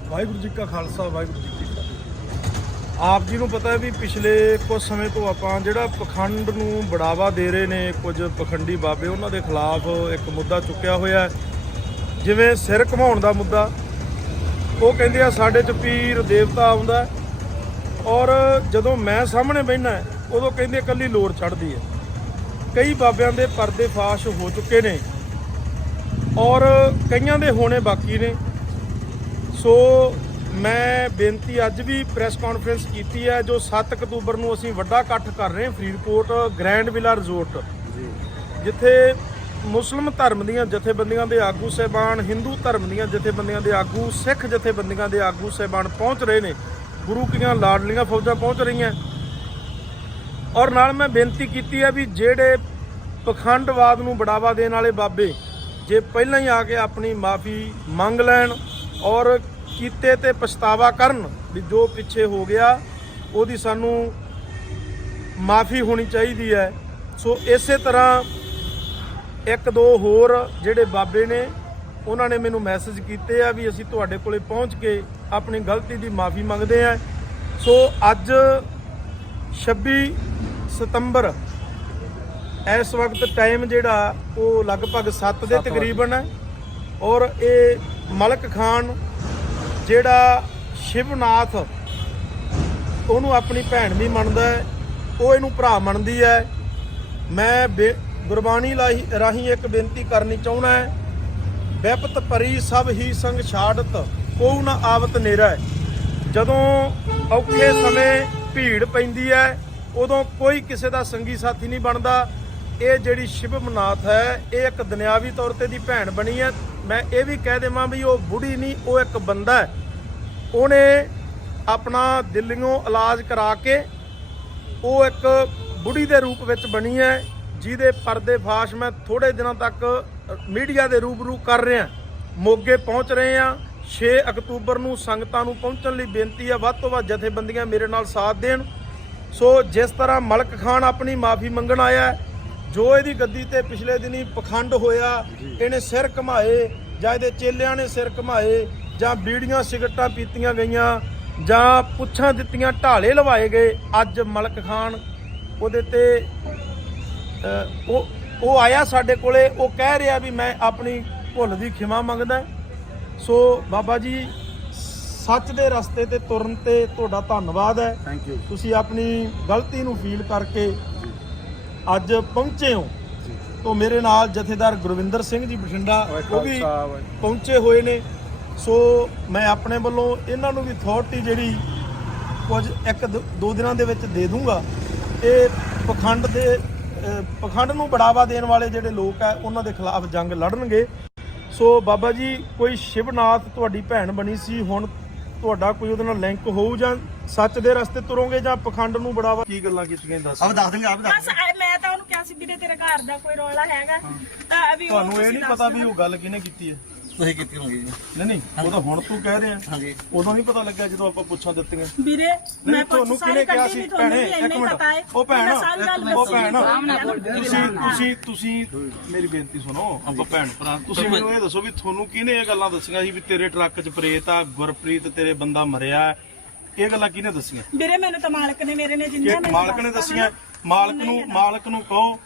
ਵਾਹਿਗੁਰੂ ਜੀ ਕਾ ਖਾਲਸਾ, ਵਾਹਿਗੁਰੂ ਜੀ ਕੀ ਫਤਿਹ। ਆਪ ਜੀ ਨੂੰ ਪਤਾ ਹੈ ਵੀ ਪਿਛਲੇ ਕੁਝ ਸਮੇਂ ਤੋਂ ਆਪਾਂ ਜਿਹੜਾ ਪਖੰਡ ਨੂੰ ਬੜਾਵਾ ਦੇ ਰਹੇ ਨੇ ਕੁਝ ਪਖੰਡੀ ਬਾਬੇ, ਉਹਨਾਂ ਦੇ ਖਿਲਾਫ ਇੱਕ ਮੁੱਦਾ ਚੁੱਕਿਆ ਹੋਇਆ ਜਿਵੇਂ ਸਿਰ ਘਮਾਉਣ ਦਾ ਮੁੱਦਾ, ਉਹ ਕਹਿੰਦੇ ਆ ਸਾਡੇ ਚ ਪੀਰ ਦੇਵਤਾ ਆਉਂਦਾ ਔਰ ਜਦੋਂ ਮੈਂ ਸਾਹਮਣੇ ਬਹਿਣਾ ਉਦੋਂ ਕਹਿੰਦੇ ਇਕੱਲੀ ਲੋਰ ਚੜਦੀ ਹੈ। ਕਈ ਬਾਬਿਆਂ ਦੇ ਪਰਦੇ ਫਾਸ਼ ਹੋ ਚੁੱਕੇ ਨੇ ਔਰ ਕਈਆਂ ਦੇ ਹੋਣੇ ਬਾਕੀ ਨੇ। ਸੋ ਮੈਂ ਬੇਨਤੀ ਅੱਜ ਵੀ ਪ੍ਰੈਸ ਕਾਨਫਰੰਸ ਕੀਤੀ ਹੈ ਜੋ 7 ਅਕਤੂਬਰ ਨੂੰ ਅਸੀਂ ਵੱਡਾ ਇਕੱਠ ਕਰ ਰਹੇ ਹਾਂ ਫਰੀਦਕੋਟ ਗ੍ਰੈਂਡ ਵਿਲਾ ਰਿਜ਼ੋਰਟ। ਜਿੱਥੇ ਮੁਸਲਮ ਧਰਮ ਦੀਆਂ ਜਥੇਬੰਦੀਆਂ ਦੇ ਆਗੂ ਸਹਿਬਾਨ ਹਿੰਦੂ ਧਰਮ ਦੀਆਂ ਜਥੇਬੰਦੀਆਂ ਦੇ ਆਗੂ ਸਿੱਖ ਜਥੇਬੰਦੀਆਂ ਦੇ ਆਗੂ ਸਹਿਬਾਨ ਪਹੁੰਚ ਰਹੇ ਨੇ। ਗੁਰੂ ਕੀਆਂ ਲਾਡਲੀਆਂ ਫੌਜਾਂ ਪਹੁੰਚ ਰਹੀਆਂ। ਔਰ ਨਾਲ ਮੈਂ ਬੇਨਤੀ ਕੀਤੀ ਹੈ ਵੀ ਜਿਹੜੇ ਪਖੰਡਵਾਦ ਨੂੰ ਬੜਾਵਾ ਦੇਣ ਵਾਲੇ ਬਾਬੇ, ਜੇ ਪਹਿਲਾਂ ਹੀ ਆ ਕੇ ਆਪਣੀ ਮਾਫੀ ਮੰਗ ਲੈਣ ਔਰ ਕੀਤੇ ਤੇ ਪਛਤਾਵਾ ਕਰਨ ਵੀ ਜੋ ਪਿੱਛੇ ਹੋ ਗਿਆ, ਉਹਦੀ ਸਾਨੂੰ ਮਾਫੀ ਹੋਣੀ ਚਾਹੀਦੀ ਹੈ। ਸੋ ਇਸੇ ਤਰ੍ਹਾਂ ਇੱਕ ਦੋ ਹੋਰ ਜਿਹੜੇ ਬਾਬੇ ਨੇ, ਉਹਨਾਂ ਨੇ ਮੈਨੂੰ ਮੈਸੇਜ ਕੀਤੇ ਆ ਵੀ ਅਸੀਂ ਤੁਹਾਡੇ ਕੋਲੇ ਪਹੁੰਚ ਕੇ ਆਪਣੀ ਗਲਤੀ ਦੀ ਮਾਫੀ ਮੰਗਦੇ ਆ। ਸੋ ਅੱਜ 26 ਸਤੰਬਰ ਇਸ ਵਕਤ ਟਾਈਮ ਜਿਹੜਾ ਉਹ ਲਗਭਗ 7 ਦੇ ਤਕਰੀਬਨ ਹੈ ਔਰ ਇਹ ਮਲਕ ਖਾਨ ਜਿਹੜਾ ਸ਼ਿਵਨਾਥ ਉਹਨੂੰ ਆਪਣੀ ਭੈਣ ਵੀ ਮੰਨਦਾ ਹੈ ਉਹ ਇਹਨੂੰ ਭਰਾ ਮੰਨਦੀ ਹੈ। ਮੈਂ ਗੁਰਬਾਣੀ ਰਾਹੀਂ ਇੱਕ ਬੇਨਤੀ ਕਰਨੀ ਚਾਹੁੰਦਾ ਹੈ ਵਿਪਤ ਪਰੀ ਸਭ ਹੀ ਸੰਗ ਛਾੜਤ ਕੋਉ ਨਾ ਆਵਤ ਨੇਰਾ ਹੈ। ਜਦੋਂ ਔਖੇ ਸਮੇਂ ਭੀੜ ਪੈਂਦੀ ਹੈ, ਉਦੋਂ ਕੋਈ ਕਿਸੇ ਦਾ ਸੰਗੀ ਸਾਥੀ ਨਹੀਂ ਬਣਦਾ। ਇਹ ਜਿਹੜੀ ਸ਼ਿਵਮਨਾਥ ਹੈ, ਇਹ ਇੱਕ ਦੁਨਿਆਵੀ ਤੌਰ ਤੇ ਦੀ ਭੈਣ ਬਣੀ ਹੈ। ਮੈਂ ਇਹ ਵੀ ਕਹਿ ਦੇਵਾਂ ਵੀ ਉਹ ਬੁੜੀ ਨਹੀਂ, ਉਹ ਇੱਕ ਬੰਦਾ ਹੈ। ਉਹਨੇ ਆਪਣਾ ਦਿੱਲੀੋਂ ਇਲਾਜ ਕਰਾ ਕੇ ਉਹ ਇੱਕ ਬੁੜੀ ਦੇ ਰੂਪ ਵਿੱਚ ਬਣੀ ਹੈ, ਜਿਹਦੇ ਪਰਦੇ ਫਾਸ਼ ਮੈਂ ਥੋੜੇ ਦਿਨਾਂ ਤੱਕ ਮੀਡੀਆ ਦੇ ਰੂਬਰੂ ਕਰ ਰਿਹਾ। ਮੋਗੇ ਪਹੁੰਚ ਰਹੇ ਆ 6 ਅਕਤੂਬਰ ਨੂੰ ਸੰਗਤਾਂ ਨੂੰ ਪਹੁੰਚਣ ਲਈ ਬੇਨਤੀ ਹੈ, ਵੱਧ ਤੋਂ ਵੱਧ ਜਥੇਬੰਦੀਆਂ ਮੇਰੇ ਨਾਲ ਸਾਥ ਦੇਣ। ਸੋ ਜਿਸ ਤਰ੍ਹਾਂ ਮਲਕ ਖਾਨ ਆਪਣੀ ਮਾਫੀ ਮੰਗਣ ਆਇਆ ਜੋ ਇਹਦੀ ਗੱਦੀ ਤੇ ਪਿਛਲੇ ਦਿਨੀ ਪਖੰਡ ਹੋਇਆ, ਇਹਨੇ ਸਿਰ ਘਮਾਏ, ਜਾਂ ਇਹਦੇ ਚੇਲਿਆਂ ਨੇ ਸਿਰ ਘਮਾਏ, ਜਾਂ ਬੀੜੀਆਂ ਸਿਗਰਟਾਂ ਪੀਤੀਆਂ ਗਈਆਂ, ਜਾਂ ਪੁੱਛਾਂ ਦਿੱਤੀਆਂ ਢਾਲੇ ਲਵਾਏ ਗਏ, ਅੱਜ ਮਲਕ ਖਾਨ ਉਹਦੇ ਤੇ ਉਹ ਉਹ ਆਇਆ ਸਾਡੇ ਕੋਲੇ, ਉਹ ਕਹਿ ਰਿਹਾ ਵੀ ਮੈਂ ਆਪਣੀ ਭੁੱਲ ਦੀ ਖਿਮਾ ਮੰਗਦਾ। ਸੋ ਬਾਬਾ ਜੀ ਸੱਚ ਦੇ ਰਸਤੇ ਤੇ ਤੁਰਨ ਤੇ ਤੁਹਾਡਾ ਧੰਨਵਾਦ ਹੈ। ਥੈਂਕ ਯੂ ਤੁਸੀਂ ਆਪਣੀ ਗਲਤੀ ਨੂੰ ਫੀਲ ਕਰਕੇ ਅੱਜ ਪਹੁੰਚੇ ਹੋ। ਤੋਂ ਮੇਰੇ ਨਾਲ ਜਥੇਦਾਰ ਗੁਰਵਿੰਦਰ ਸਿੰਘ ਜੀ ਬਠਿੰਡਾ ਉਹ ਵੀ ਪਹੁੰਚੇ ਹੋਏ ਨੇ। ਸੋ ਮੈਂ ਆਪਣੇ ਵੱਲੋਂ ਇਹਨਾਂ ਨੂੰ ਵੀ ਅਥਾਰਟੀ ਜਿਹੜੀ ਕੁਝ ਇੱਕ ਦ- ਦਿਨਾਂ ਦੇ ਵਿੱਚ ਦੇ ਦੂੰਗਾ। ਇਹ ਪਖੰਡ ਦੇ ਪਖੰਡ ਨੂੰ ਬੜਾਵਾ ਦੇਣ ਵਾਲੇ ਜਿਹੜੇ ਲੋਕ ਆ ਉਹਨਾਂ ਦੇ ਖਿਲਾਫ ਜੰਗ ਲੜਨਗੇ। ਸੋ ਬਾਬਾ ਜੀ ਕੋਈ ਸ਼ਿਵਨਾਥ ਤੁਹਾਡੀ ਭੈਣ ਬਣੀ ਸੀ ਹੁਣ ਤੁਹਾਡਾ ਕੋਈ ਉਹਦੇ ਨਾਲ ਲਿੰਕ ਹੋਊ ਜਾਂ ਸੱਚ ਦੇ ਰਸਤੇ ਤੁਰੋਗੇ ਜਾਂ ਪਖੰਡ ਨੂੰ ਬੜਾਵਾ ਕੀ ਗੱਲਾਂ ਕੀਤੀਆਂ ਦੱਸ? ਆਪ ਦੱਸ ਦਿੰਗੇ ਆਪ ਦੱਸ ਬਸ ਐ- ਮੈਂ ਤਾਂ ਉਹਨੂੰ ਕਿਹਾ ਸੀ ਵੀਰੇ ਤੇਰੇ ਘਰ ਦਾ ਕੋਈ ਰੌਲਾ ਹੈਗਾ ਤਾਂ ਵੀ ਤੁਹਾਨੂੰ ਇਹ ਨਹੀਂ ਪਤਾ ਵੀ। ਉਹ ਗੱਲ ਕਿਹਨੇ ਕੀਤੀ ਹੈ। ਤੁਸੀਂ ਕੀਤੀ ਹੋਣੀ ਜੀ। ਨਹੀਂ ਨਹੀਂ ਉਹ ਤਾਂ ਹੁਣ ਤੂੰ ਕਹਿ ਰਿਹਾ। ਹਾਂਜੀ। ਉਦੋਂ ਨਹੀਂ ਪਤਾ ਲੱਗਿਆ ਜਦੋਂ ਆਪਾਂ ਪੁੱਛਾਂ ਦਿੱਤੀਆਂ। ਵੀਰੇ ਮੈਂ ਤੁਹਾਨੂੰ ਕਿਹਨੇ ਕਿਹਾ ਸੀ? ਭੈਣੇ ਇੱਕ ਮਿੰਟ। ਉਹ ਭੈਣ ਉਹ। ਭੈਣ। ਤੁਸੀਂ ਤੁਸੀਂ ਤੁਸੀਂ ਮੇਰੀ ਬੇਨਤੀ ਸੁਣੋ। ਆਪਾਂ ਭੈਣ ਭਰਾ ਤੁਸੀਂ ਮੈਨੂੰ ਇਹ ਦੱਸੋ ਵੀ ਤੁਹਾਨੂੰ ਕਿਹਨੇ ਇਹ ਗੱਲਾਂ ਦੱਸੀਆਂ ਸੀ ਵੀ ਤੇਰੇ ਟਰੱਕ 'ਚ ਪ੍ਰੇਤ ਆ ਗੁਰਪ੍ਰੀਤ ਤੇਰੇ ਬੰਦਾ ਮਰਿਆ। ਹੈ? ਇਹ ਗੱਲਾਂ ਕਿਹਨੇ ਦੱਸੀਆਂ? ਵੀਰੇ ਮੈਨੂੰ ਤਾਂ ਮਾਲਕ ਨੇ ਮੇਰੇ ਨੇ ਜਿੰਨਾ ਕਿ ਮਾਲਕ ਨੇ ਦੱਸੀਆਂ? ਮਾਲਕ ਨੂੰ ਮਾਲਕ ਨੂੰ ਕਹੋ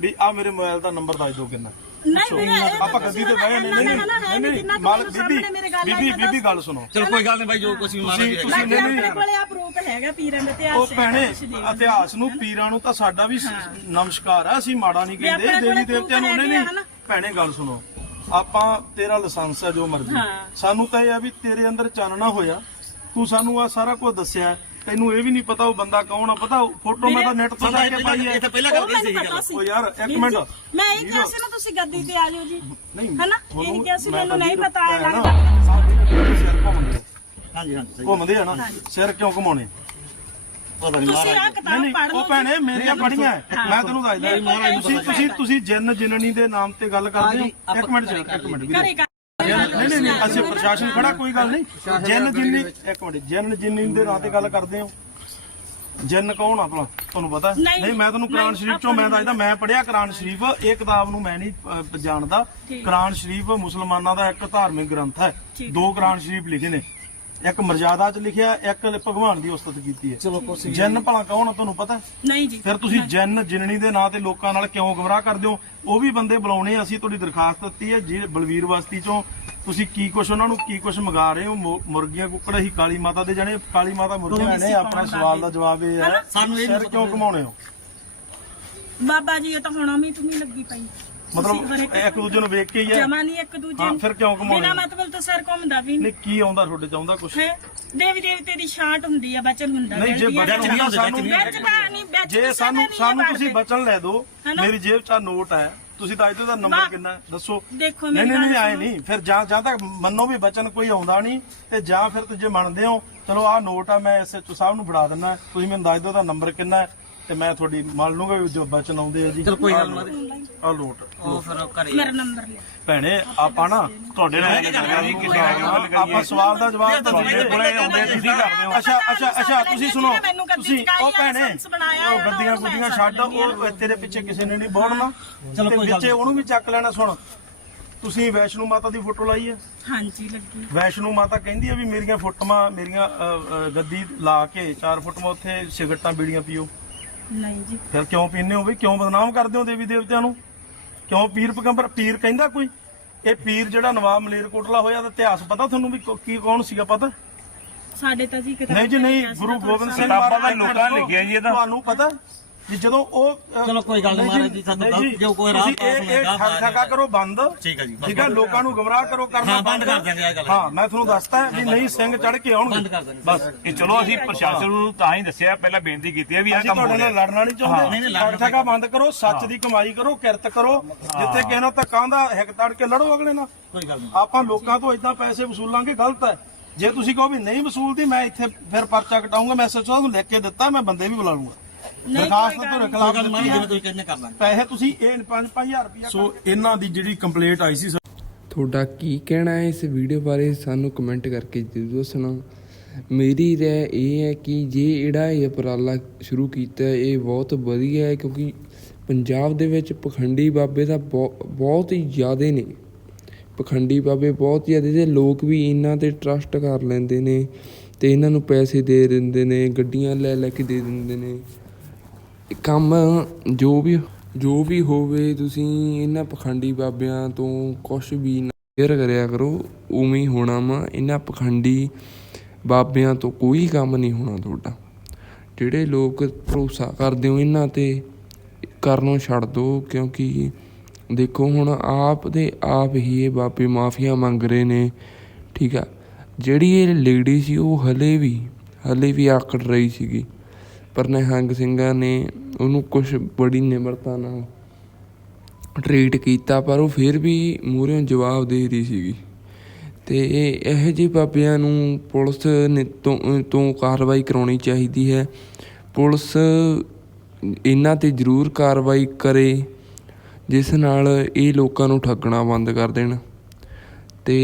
ਵੀ ਆ ਮੇਰੇ ਮੋਬਾਈਲ ਦਾ ਨੰਬਰ ਦੱਸ ਦਿਓ ਕਿੰਨਾ। ਨਹੀਂ ਵੀਰੇ ਇਹ ਆਪਾਂ ਗੱਦੀ ਤੇ ਬਹਿ ਨਹੀਂ ਨਹੀਂ ਨਹੀਂ ਨਹੀਂ ਮਾਲਕ ਬੀਬੀ ਬੀਬੀ ਬੀਬੀ ਗੱਲ ਸੁਣੋ। ਚਲੋ ਕੋਈ ਗੱਲ ਨਹੀਂ ਬਾਈ ਜੋ ਕੁਝ ਵੀ ਮਾਨਾ ਤੁਸੀਂ ਜੀ ਤੁਸੀਂ ਨਹੀਂ ਨਹੀਂ ਆਪਣੇ ਕੋਲੇ ਆ ਪ੍ਰੂਫ ਹੈਗਾ ਪੀਰਾਂ ਦਾ ਇਤਿਹਾਸ ਉਹ ਹੈ, ਭੈਣੇ ਤੁਸੀਂ ਦੇਖ ਲਓ। ਇਤਿਹਾਸ ਨੂੰ ਪੀਰਾਂ ਨੂੰ ਤਾਂ ਸਾਡਾ ਵੀ ਸ- ਨਮਸਕਾਰ ਆ ਅਸੀਂ ਮਾੜਾ ਨਹੀਂ ਕਹਿੰਦੇ ਦੇਵੀ ਦੇਵਤਿਆਂ ਨੂੰ ਨਹੀਂ ਨਹੀਂ। ਭੈਣੇ ਗੱਲ ਸੁਣੋ ਆਪਾਂ ਤੇਰਾ ਲਾਇਸੈਂਸ ਹੈ ਜੋ ਮਰਜ਼ੀ। ਸਾਨੂੰ ਤਾਂ ਇਹ ਆ ਵੀ ਤੇਰੇ ਅੰਦਰ ਚਾਨਣਾ ਹੋਇਆ ਤੂੰ ਸਾਨੂੰ ਆ ਸਾਰਾ ਕੁਝ ਦੱਸਿਆ ਤੈਨੂੰ ਇਹ ਵੀ ਨਹੀਂ ਪਤਾ ਉਹ ਬੰਦਾ ਕੌਣ ਆ ਪਤਾ ਫੋਟੋ ਮੈਂ ਤਾਂ ਨੈਟ ਤੋਂ ਲੈ ਕੇ ਪਾਈ ਹੈ ਤਾਂ ਪਹਿਲਾਂ ਉਹ ਕਰਦੇ ਸੀ ਮੈਨੂੰ ਪਤਾ ਸੀ। ਯਾਰ ਇੱਕ ਮਿੰਟ। ਮੈਂ ਇਹ ਕਿਹਾ ਸੀ ਨਾ ਤੁਸੀਂ ਗੱਦੀ ਤੇ ਆ ਜਾਓ ਜੀ। ਨਹੀਂ ਹਨਾ ਇਹ ਕਿਹਾ ਸੀ ਮੈਨੂੰ ਨਹੀਂ ਪਤਾ ਆਇਆ ਲੱਗਦਾ। ਸਾਡੇ ਸਿਰ ਘੁੰਮਦੇ। ਹਾਂਜੀ ਹਾਂਜੀ ਸਹੀ ਘੁੰਮਦੇ ਆ ਨਾ ਸਿਰ ਕਿਉਂ ਘੁਮਾਉਣੇ? ਪਤਾ ਨਹੀਂ ਤੁਸੀਂ ਆ ਕਿਤਾਬ ਨਹੀਂ ਉਹ ਭੈਣੇ ਮੇਰੀਆਂ ਪੜੀਆਂ ਮੈਂ ਤੈਨੂੰ ਦੱਸਦਾ ਤੁਸੀਂ ਤੁਸੀਂ ਤੁਸੀਂ ਜਿੰਨ ਜਿਨਣੀ ਦੇ ਨਾਮ ਤੇ ਗੱਲ ਕਰਦੇ ਹੋ। ਇੱਕ ਮਿੰਟ ਇੱਕ ਮਿੰਟ ਵੀਰੇ। ਨਹੀਂ ਨਹੀਂ ਨਹੀਂ ਅਸੀਂ ਪ੍ਰਸ਼ਾਸਨ ਖੜਾ ਕੋਈ ਗੱਲ ਨਹੀਂ। ਜਿੰਨ ਜਿੰਨੀ ਇੱਕ ਮਿੰਟ ਜਿੰਨ ਜਿੰਨੀ ਦੇ ਨਾਂ ਤੇ ਗੱਲ ਕਰਦੇ ਹੋ ਜਿੰਨ ਕੌਣ ਆ ਭਲਾ? ਤੁਹਾਨੂੰ ਪਤਾ? ਨਹੀਂ, ਮੈਂ ਤੁਹਾਨੂੰ ਕੁਰਾਨ ਸ਼ਰੀਫ ਚੋਂ ਮੈਂ ਦੱਸਦਾ ਮੈਂ ਪੜਿਆ ਕੁਰਾਨ ਸ਼ਰੀਫ ਇਹ ਕਿਤਾਬ ਨੂੰ ਮੈਂ ਨਹੀਂ ਜਾਣਦਾ। ਕੁਰਾਨ ਸ਼ਰੀਫ ਮੁਸਲਮਾਨਾਂ ਦਾ ਇੱਕ ਧਾਰਮਿਕ ਗ੍ਰੰਥ ਹੈ। ਦੋ ਕੁਰਾਨ ਸ਼ਰੀਫ ਲਿਖੇ ਨੇ। ਇੱਕ ਮਰਜ਼ਾਦਾ 'ਚ ਲਿਖਿਆ ਇੱਕ ਭਗਵਾਨ ਦੀ ਉਸਤਤ ਕੀਤੀ ਹੈ। ਚਲੋ ਕੁਛ ਜਨ ਭਲਾ ਕੌਣ ਆ ਤੁਹਾਨੂੰ ਪਤਾ? ਨਹੀਂ ਜੀ। ਫਿਰ ਤੁਸੀਂ ਜਨ ਜਿਨਣੀ ਦੇ ਨਾਂ ਤੇ ਲੋਕਾਂ ਨਾਲ ਕਿਉਂ ਗਮਰਾਹ ਕਰਦੇ ਹੋ? ਉਹ ਵੀ ਬੰਦੇ ਬੁਲਾਉਣੇ ਆ, ਅਸੀਂ ਤੁਹਾਡੀ ਦਰਖਾਸਤ ਦਿੱਤੀ ਹੈ ਜੀ ਬਲਵੀਰ ਬਸਤੀ ਚੋਂ ਤੁਸੀਂ ਕੀ ਕੁਛ ਉਹਨਾਂ ਨੂੰ ਕੀ ਕੁਛ ਮੰਗਾ ਰਹੇ ਹੋ? ਮੁ- ਮੁਰਗੀਆਂ ਕੁੱਕੜ ਹੀ ਕਾਲੀ ਮਾਤਾ ਦੇ ਜਾਣੇ ਕਾਲੀ ਮਾਤਾ ਮੁਰਗੀਆਂ ਨੇ ਆਪਣਾ ਸਵਾਲ ਦਾ ਜਵਾਬ ਇਹ ਹੈ। ਸਾਨੂੰ ਇਹ ਸਿਰ ਕਿਉਂ ਘਮਾਉਣੇ ਹੋ? ਬਾਬਾ ਜੀ ਇਹ ਤਾਂ ਹੁਣ ਵੀ ਤੁਮੀ ਲੱਗੀ ਪਈ। ਮਤਲਬ ਇੱਕ ਦੂਜੇ ਨੂੰ ਵੇਖ ਕੇ ਹੀ ਹੈ ਜਮਾ ਨਹੀਂ ਇੱਕ ਦੂਜੇ ਹਾਂ, ਨੂੰ ਫਿਰ ਕਿਉਂ ਘੁਮਾਉਣੇ? ਬਿਨਾਂ ਮਤਲਬ ਤੋਂ ਸਿਰ ਘੁੰਮਦਾ ਵੀ ਨਹੀਂ ਨਹੀਂ ਕੀ ਆਉਂਦਾ ਤੁਹਾਡੇ ਚ ਆਉਂਦਾ ਹੈ ਦੇਵੀ ਦੇਵਤੇ ਦੀ ਛਾਂਟ ਹੁੰਦੀ ਆ ਬਚਨ ਹੁੰਦਾ ਨਹੀਂ ਜੇ ਗਲਤੀਆਂ ਬਚਨ ਹੁੰਦਾ ਸਾਨੂੰ ਤਾਂ ਨਹੀਂ ਵਿੱਚ ਜੇ ਸਾਨੂੰ ਸਾਨੂੰ। ਤੁਸੀਂ ਬਚਨ ਲੈ ਦਿਓ ਹੈਨਾ? ਮੇਰੀ ਜੇਬ 'ਚ ਆ ਨੋਟ ਹੈ ਤੁਸੀਂ ਤਾਂ ਇਹਦੇ ਦਾ ਨੰਬਰ ਵਾਹ। ਕਿੰਨਾ ਹੈ? ਦੱਸੋ ਦੇਖੋ ਨਹੀਂ ਮੇਰੀ ਨਹੀਂ ਨਹੀਂ ਗੱਲ ਆਏ ਸੁਣੋ। ਨਹੀਂ ਫਿਰ ਜਾਂ ਜਾਂ ਤੱਕ ਮੰਨੋ ਵੀ ਬਚਨ ਕੋਈ ਆਉਂਦਾ ਨਹੀਂ ਤੇ ਜਾਂ ਫਿਰ ਤੁਸੀਂ ਜੇ ਮੰਨਦੇ ਹੋ ਚਲੋ ਆਹ ਨੋਟ ਆ ਮੈਂ ਐਸਐਚਓ ਸਾਹਿਬ ਨੂੰ ਫੜਾ ਦਿੰਦਾ ਤੁਸੀਂ ਮੈਨੂੰ ਦੱਸ ਦਿਓ ਦਾ ਨੰਬਰ ਕਿੰਨਾ ਹੈ ਤੇ ਮੈਂ ਤੁਹਾਡੀ ਮੰਨ ਲੂੰਗਾ ਵੀ ਜੋ ਬਚਨ ਆਉਂਦੇ ਆ ਜੀ। ਚਲ ਕੋਈ ਗੱਲ ਆ ਨੋਟ ਉਹ ਫਿਰ ਘਰੇ ਮੇਰਾ ਨੰਬਰ ਲਿਆ। ਭੈਣੇ ਆਪਾਂ ਨਾ ਤੁਹਾਡੇ ਨਾਲ ਗੱਲ ਕਰੀਏ ਕਿਸੇ ਨਾਲ ਗੱਲ ਆਪਾਂ ਕਰੀਏ ਸਵਾਲ ਦਾ ਜਵਾਬ ਤਾਂ ਤੁਹਾਡੇ ਕੋਲੇ ਆਉਂਦੇ ਤੁਸੀਂ ਕਰਦੇ ਹੋ। ਅੱਛਾ ਅੱਛਾ ਅੱਛਾ ਤੁਸੀਂ ਸੁਣੋ ਤੁਸੀਂ ਉਹ ਭੈਣੇ ਉਹ ਗੱਡੀਆਂ ਗੁੱਡੀਆਂ ਛੱਡ ਉਹ ਤੇਰੇ ਪਿੱਛੇ ਕਿਸੇ ਨੇ ਨਹੀਂ ਬੋੜਨਾ ਚਲੋ ਕੋਈ ਗੱਲ ਵਿੱਚੇ ਉਹਨੂੰ ਵੀ ਚੱਕ ਲੈਣਾ ਸੁਣ। ਤੁਸੀਂ ਵੈਸ਼ਨੂ ਮਾਤਾ ਦੀ ਫੋਟੋ ਲਾਈ ਹੈ ਹਾਂਜੀ ਲੱਗੀ। ਵੈਸ਼ਨੂ ਮਾਤਾ ਕਹਿੰਦੀ ਹੈ ਵੀ ਮੇਰੀਆਂ ਫੋਟੋਆਂ ਮੇਰੀਆਂ ਗੱਦੀ ਲਾ ਕੇ ਚਾਰ ਫੋਟੋਆਂ ਉੱਥੇ ਸਿਗਰਟਾਂ ਬੀੜੀਆਂ ਪੀਓ। ਨਹੀਂ ਜੀ। ਫਿਰ ਕਿਉਂ ਪੀਂਦੇ ਹੋ ਵੀ ਕਿਉਂ ਬਦਨਾਮ ਕਰਦੇ ਹੋ ਦੇਵੀ ਦੇਵਤਿਆਂ ਨੂੰ? ਕਿਉਂ ਪੀਰ ਪਗੰਬਰ ਪੀਰ ਕਹਿੰਦਾ ਕੋਈ? ਇਹ ਪੀਰ ਜਿਹੜਾ ਨਵਾਬ ਮਲੇਰਕੋਟਲਾ ਹੋਇਆ ਦਾ ਇਤਿਹਾਸ ਪਤਾ ਤੁਹਾਨੂੰ ਵੀ ਕੋ- ਕੀ ਕੌਣ ਸੀਗਾ ਪਤਾ? ਸਾਡੇ ਤਾਂ ਜੀ ਕਿਤਾਬ ਨਹੀਂ ਜੀ ਨਹੀਂ। ਗੁਰੂ ਤਾਂ ਗੋਬਿੰਦ ਸਿੰਘ ਕਿਤਾਬਾਂ ਮਹਾਰਾਜ ਦਾ ਲੋਕਾਂ ਨੇ ਲਿਖਿਆ ਜੀ ਇਹ ਤਾਂ। ਤੁਹਾਨੂੰ ਪਤਾ? ਵੀ ਜਦੋਂ ਉਹ ਅ, ਚਲੋ ਕੋਈ ਗੱਲ ਨਹੀਂ ਮਹਾਰਾਜ ਜੀ, ਸਾਨੂੰ ਨਹੀਂ ਗਲਤ- ਜੋ ਕੋਈ ਰਾਹ ਤੁਸੀਂ ਪਾਸ ਇਹ- ਇਹ ਹੋਏਗਾ, ਠੱਗ ਠੱਗਾ ਕਰੋ ਬੰਦ। ਠੀਕ ਹੈ ਜੀ, ਬਸ ਠੀਕ ਹੈ ਬੰਦ ਲੋਕਾਂ ਨੂੰ ਗਮਰਾਹ ਕਰੋ ਕਰਨਾ ਹਾਂ, ਬੰਦ ਕਰ ਦਿਆਂਗੇ ਇਹ ਗੱਲ। ਹਾਂ। ਮੈਂ ਤੁਹਾਨੂੰ ਦੱਸਤਾ ਵੀ ਨਹੀਂ ਸਿੰਘ ਚੜ ਕੇ ਆਉਣਗੇ। ਬੰਦ ਕਰ ਦਿਆਂਗੇ। ਬਸ ਇਹ ਚਲੋ ਅਸੀਂ ਪ੍ਰਸ਼ਾਸਨ ਨੂੰ ਤਾਂ ਹੀ ਦੱਸਿਆ ਪਹਿਲਾਂ ਬੇਨਤੀ ਕੀਤੀ ਹੈ ਵੀ ਆਹ ਅਸੀਂ ਕੰਮ ਹੋ ਤੁਹਾਡੇ ਨਾਲ ਲੜਨਾ ਨਹੀਂ ਨਹੀਂ, ਨਹੀਂ, ਚਾਹੁੰਦੇ ਲੜਨਾ ਠੱਗ ਠੱਗਾ ਬੰਦ ਕਰੋ ਸੱਚ ਦੀ ਕਮਾਈ ਕਰੋ ਕਿਰਤ ਕਰੋ ਜਿੱਥੇ ਕਿਸੇ ਨਾਲ ਧੱਕਾ ਦਾ ਹਿੱਕ ਤੜ ਕੇ ਲੜੋ ਅਗਲੇ ਨਾਲ। ਕੋਈ ਗੱਲ ਨਹੀਂ। ਆਪਾਂ ਲੋਕਾਂ ਤੋਂ ਇਦਾਂ ਪੈਸੇ ਵਸੂਲਾਂਗੇ ਗਲਤ ਹੈ। ਜੇ ਤੁਸੀਂ ਕਹੋ ਵੀ ਨਹੀਂ ਵਸੂਲਦੀ ਮੈਂ ਇੱਥੇ ਫਿਰ ਪਰਚਾ ਕਟਾਉਂਗਾ ਮੈਂ ਸੱਚੋ ਨੂੰ ਲਿਖ ਕੇ ਦਿੱਤਾ ਮੈਂ ਬੰਦੇ ਵੀ ਬੁਲਾ ਲੂੰਗਾ ਦਰਖਾਸਤ ਤੁਹਾਡੇ ਕੋਈ ਖਿਲਾਫ ਗੱਲ ਦਿੱਤੀ ਨਹੀਂ। ਹੈ ਜਿਵੇਂ ਤੁਸੀਂ ਕਹਿੰਦੇ ਕਰ ਲਾਂਗੇ। ਪੈਸੇ ਤੁਸੀਂ ਇਹ 5-5000 ਰੁਪਇਆ ਸੋ ਇਹਨਾਂ ਦੀ ਜਿਹੜੀ ਕੰਪਲੇਂਟ ਆਈ ਸੀ ਤੁਹਾਡਾ ਕੀ ਕਹਿਣਾ ਹੈ ਇਸ ਵੀਡੀਓ ਬਾਰੇ? ਸਾਨੂੰ ਕਮੈਂਟ ਕਰਕੇ ਜ਼ਰੂਰ ਦੱਸਣਾ। ਮੇਰੀ ਰਾਏ ਇਹ ਹੈ ਕਿ ਜੇ ਜਿਹੜਾ ਇਹ ਉਪਰਾਲਾ ਸ਼ੁਰੂ ਕੀਤਾ ਹੈ, ਇਹ ਬਹੁਤ ਵਧੀਆ ਹੈ ਕਿਉਂਕਿ ਪੰਜਾਬ ਦੇ ਵਿੱਚ ਪਖੰਡੀ ਬਾਬੇ ਦਾ ਬਹੁ- ਬਹੁਤ ਹੀ ਜ਼ਿਆਦੇ ਨੇ। ਪਖੰਡੀ ਬਾਬੇ ਬਹੁਤ ਜ਼ਿਆਦੇ ਤੇ ਲੋਕ ਵੀ ਇਹਨਾਂ ਤੇ ਟਰਸਟ ਕਰ ਲੈਂਦੇ ਨੇ ਤੇ ਇਹਨਾਂ ਨੂੰ ਪੈਸੇ ਦੇ ਦਿੰਦੇ ਨੇ ਗੱਡੀਆਂ ਲੈ ਲੈ ਕੇ ਦੇ ਦਿੰਦੇ ਨੇ। ਕੰਮ ਜੋ ਵੀ ਜੋ ਵੀ ਹੋਵੇ, ਤੁਸੀਂ ਇਹਨਾਂ ਪਖੰਡੀ ਬਾਬਿਆਂ ਤੋਂ ਕੁਛ ਵੀ ਨਾ ਕੇਅਰ ਕਰਿਆ ਕਰੋ, ਉਵੇਂ ਹੋਣਾ ਵਾ। ਇਹਨਾਂ ਪਖੰਡੀ ਬਾਬਿਆਂ ਤੋਂ ਕੋਈ ਕੰਮ ਨਹੀਂ ਹੋਣਾ ਤੁਹਾਡਾ। ਜਿਹੜੇ ਲੋਕ ਭਰੋਸਾ ਕਰਦੇ ਹੋ ਇਹਨਾਂ ਤੇ, ਕਰਨੋਂ ਛੱਡ ਦਿਓ ਕਿਉਂਕਿ ਦੇਖੋ ਹੁਣ ਆਪ ਦੇ ਆਪ ਹੀ ਇਹ ਬਾਬੇ ਮਾਫੀਆ ਮੰਗ ਰਹੇ ਨੇ, ਠੀਕ ਆ? ਜਿਹੜੀ ਇਹ ਲੇਡੀ ਸੀ, ਉਹ ਹਲੇ ਵੀ ਹਲੇ ਵੀ ਆਕੜ ਰਹੀ ਸੀਗੀ। ਪਰ ਨਿਹੰਗ ਸਿੰਘਾਂ ਨੇ ਉਹਨੂੰ ਕੁਝ ਬੜੀ ਨਿਮਰਤਾ ਨਾਲ ਟ੍ਰੀਟ ਕੀਤਾ, ਪਰ ਉਹ ਫਿਰ ਵੀ ਮੂਹਰਿਓਂ ਜਵਾਬ ਦੇ ਰਹੀ ਸੀਗੀ। ਤੇ ਇਹ ਇਹੋ ਜਿਹੇ ਬਾਬਿਆਂ ਨੂੰ ਪੁਲਿਸ ਨੇ ਤੋਂ ਤੋਂ ਕਾਰਵਾਈ ਕਰਾਉਣੀ ਚਾਹੀਦੀ ਹੈ। ਪੁਲਿਸ ਇਹਨਾਂ ਤੇ ਜ਼ਰੂਰ ਕਾਰਵਾਈ ਕਰੇ, ਜਿਸ ਨਾਲ ਇਹ ਲੋਕਾਂ ਨੂੰ ਠੱਗਣਾ ਬੰਦ ਕਰ ਦੇਣ। ਤੇ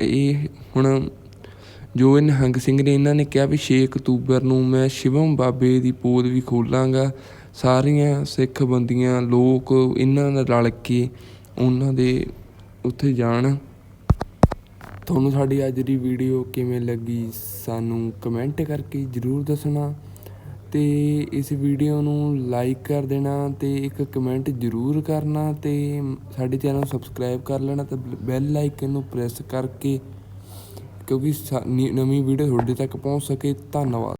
ਇਹ ਹੁਣ ਜੋ ਨਿਹੰਗ ਸਿੰਘ ਨੇ ਇਹਨਾਂ ਨੇ ਕਿਹਾ ਵੀ 6 ਅਕਤੂਬਰ ਨੂੰ ਮੈਂ ਸ਼ਿਵਮ ਬਾਬੇ ਦੀ ਪੋਦ ਵੀ ਖੋਲਾਂਗਾ। ਸਾਰੀਆਂ ਸਿੱਖ ਬੰਦੀਆਂ, ਲੋਕ ਇਹਨਾਂ ਨਾਲ ਰਲ ਕੇ ਉਹਨਾਂ ਦੇ ਉੱਥੇ ਜਾਣ। ਤੁਹਾਨੂੰ ਸਾਡੀ ਅੱਜ ਦੀ ਵੀਡੀਓ ਕਿਵੇਂ ਲੱਗੀ ਸਾਨੂੰ ਕਮੈਂਟ ਕਰਕੇ ਜਰੂਰ ਦੱਸਣਾ ਤੇ ਇਸ ਵੀਡੀਓ ਨੂੰ ਲਾਈਕ ਕਰ ਦੇਣਾ ਤੇ ਇੱਕ ਕਮੈਂਟ ਜਰੂਰ ਕਰਨਾ ਤੇ ਸਾਡੇ ਚੈਨਲ ਨੂੰ ਸਬਸਕ੍ਰਾਈਬ ਕਰ ਲੈਣਾ ਤੇ ਬੈਲ ਆਈਕਨ ਨੂੰ ਪ੍ਰੈਸ ਕਰਕੇ ਕਿਉਂਕਿ ਸਾ- ਨੀ- ਨਵੀਂ ਵੀਡੀਓ ਤੁਹਾਡੇ ਤੱਕ ਪਹੁੰਚ ਸਕੇ। ਧੰਨਵਾਦ।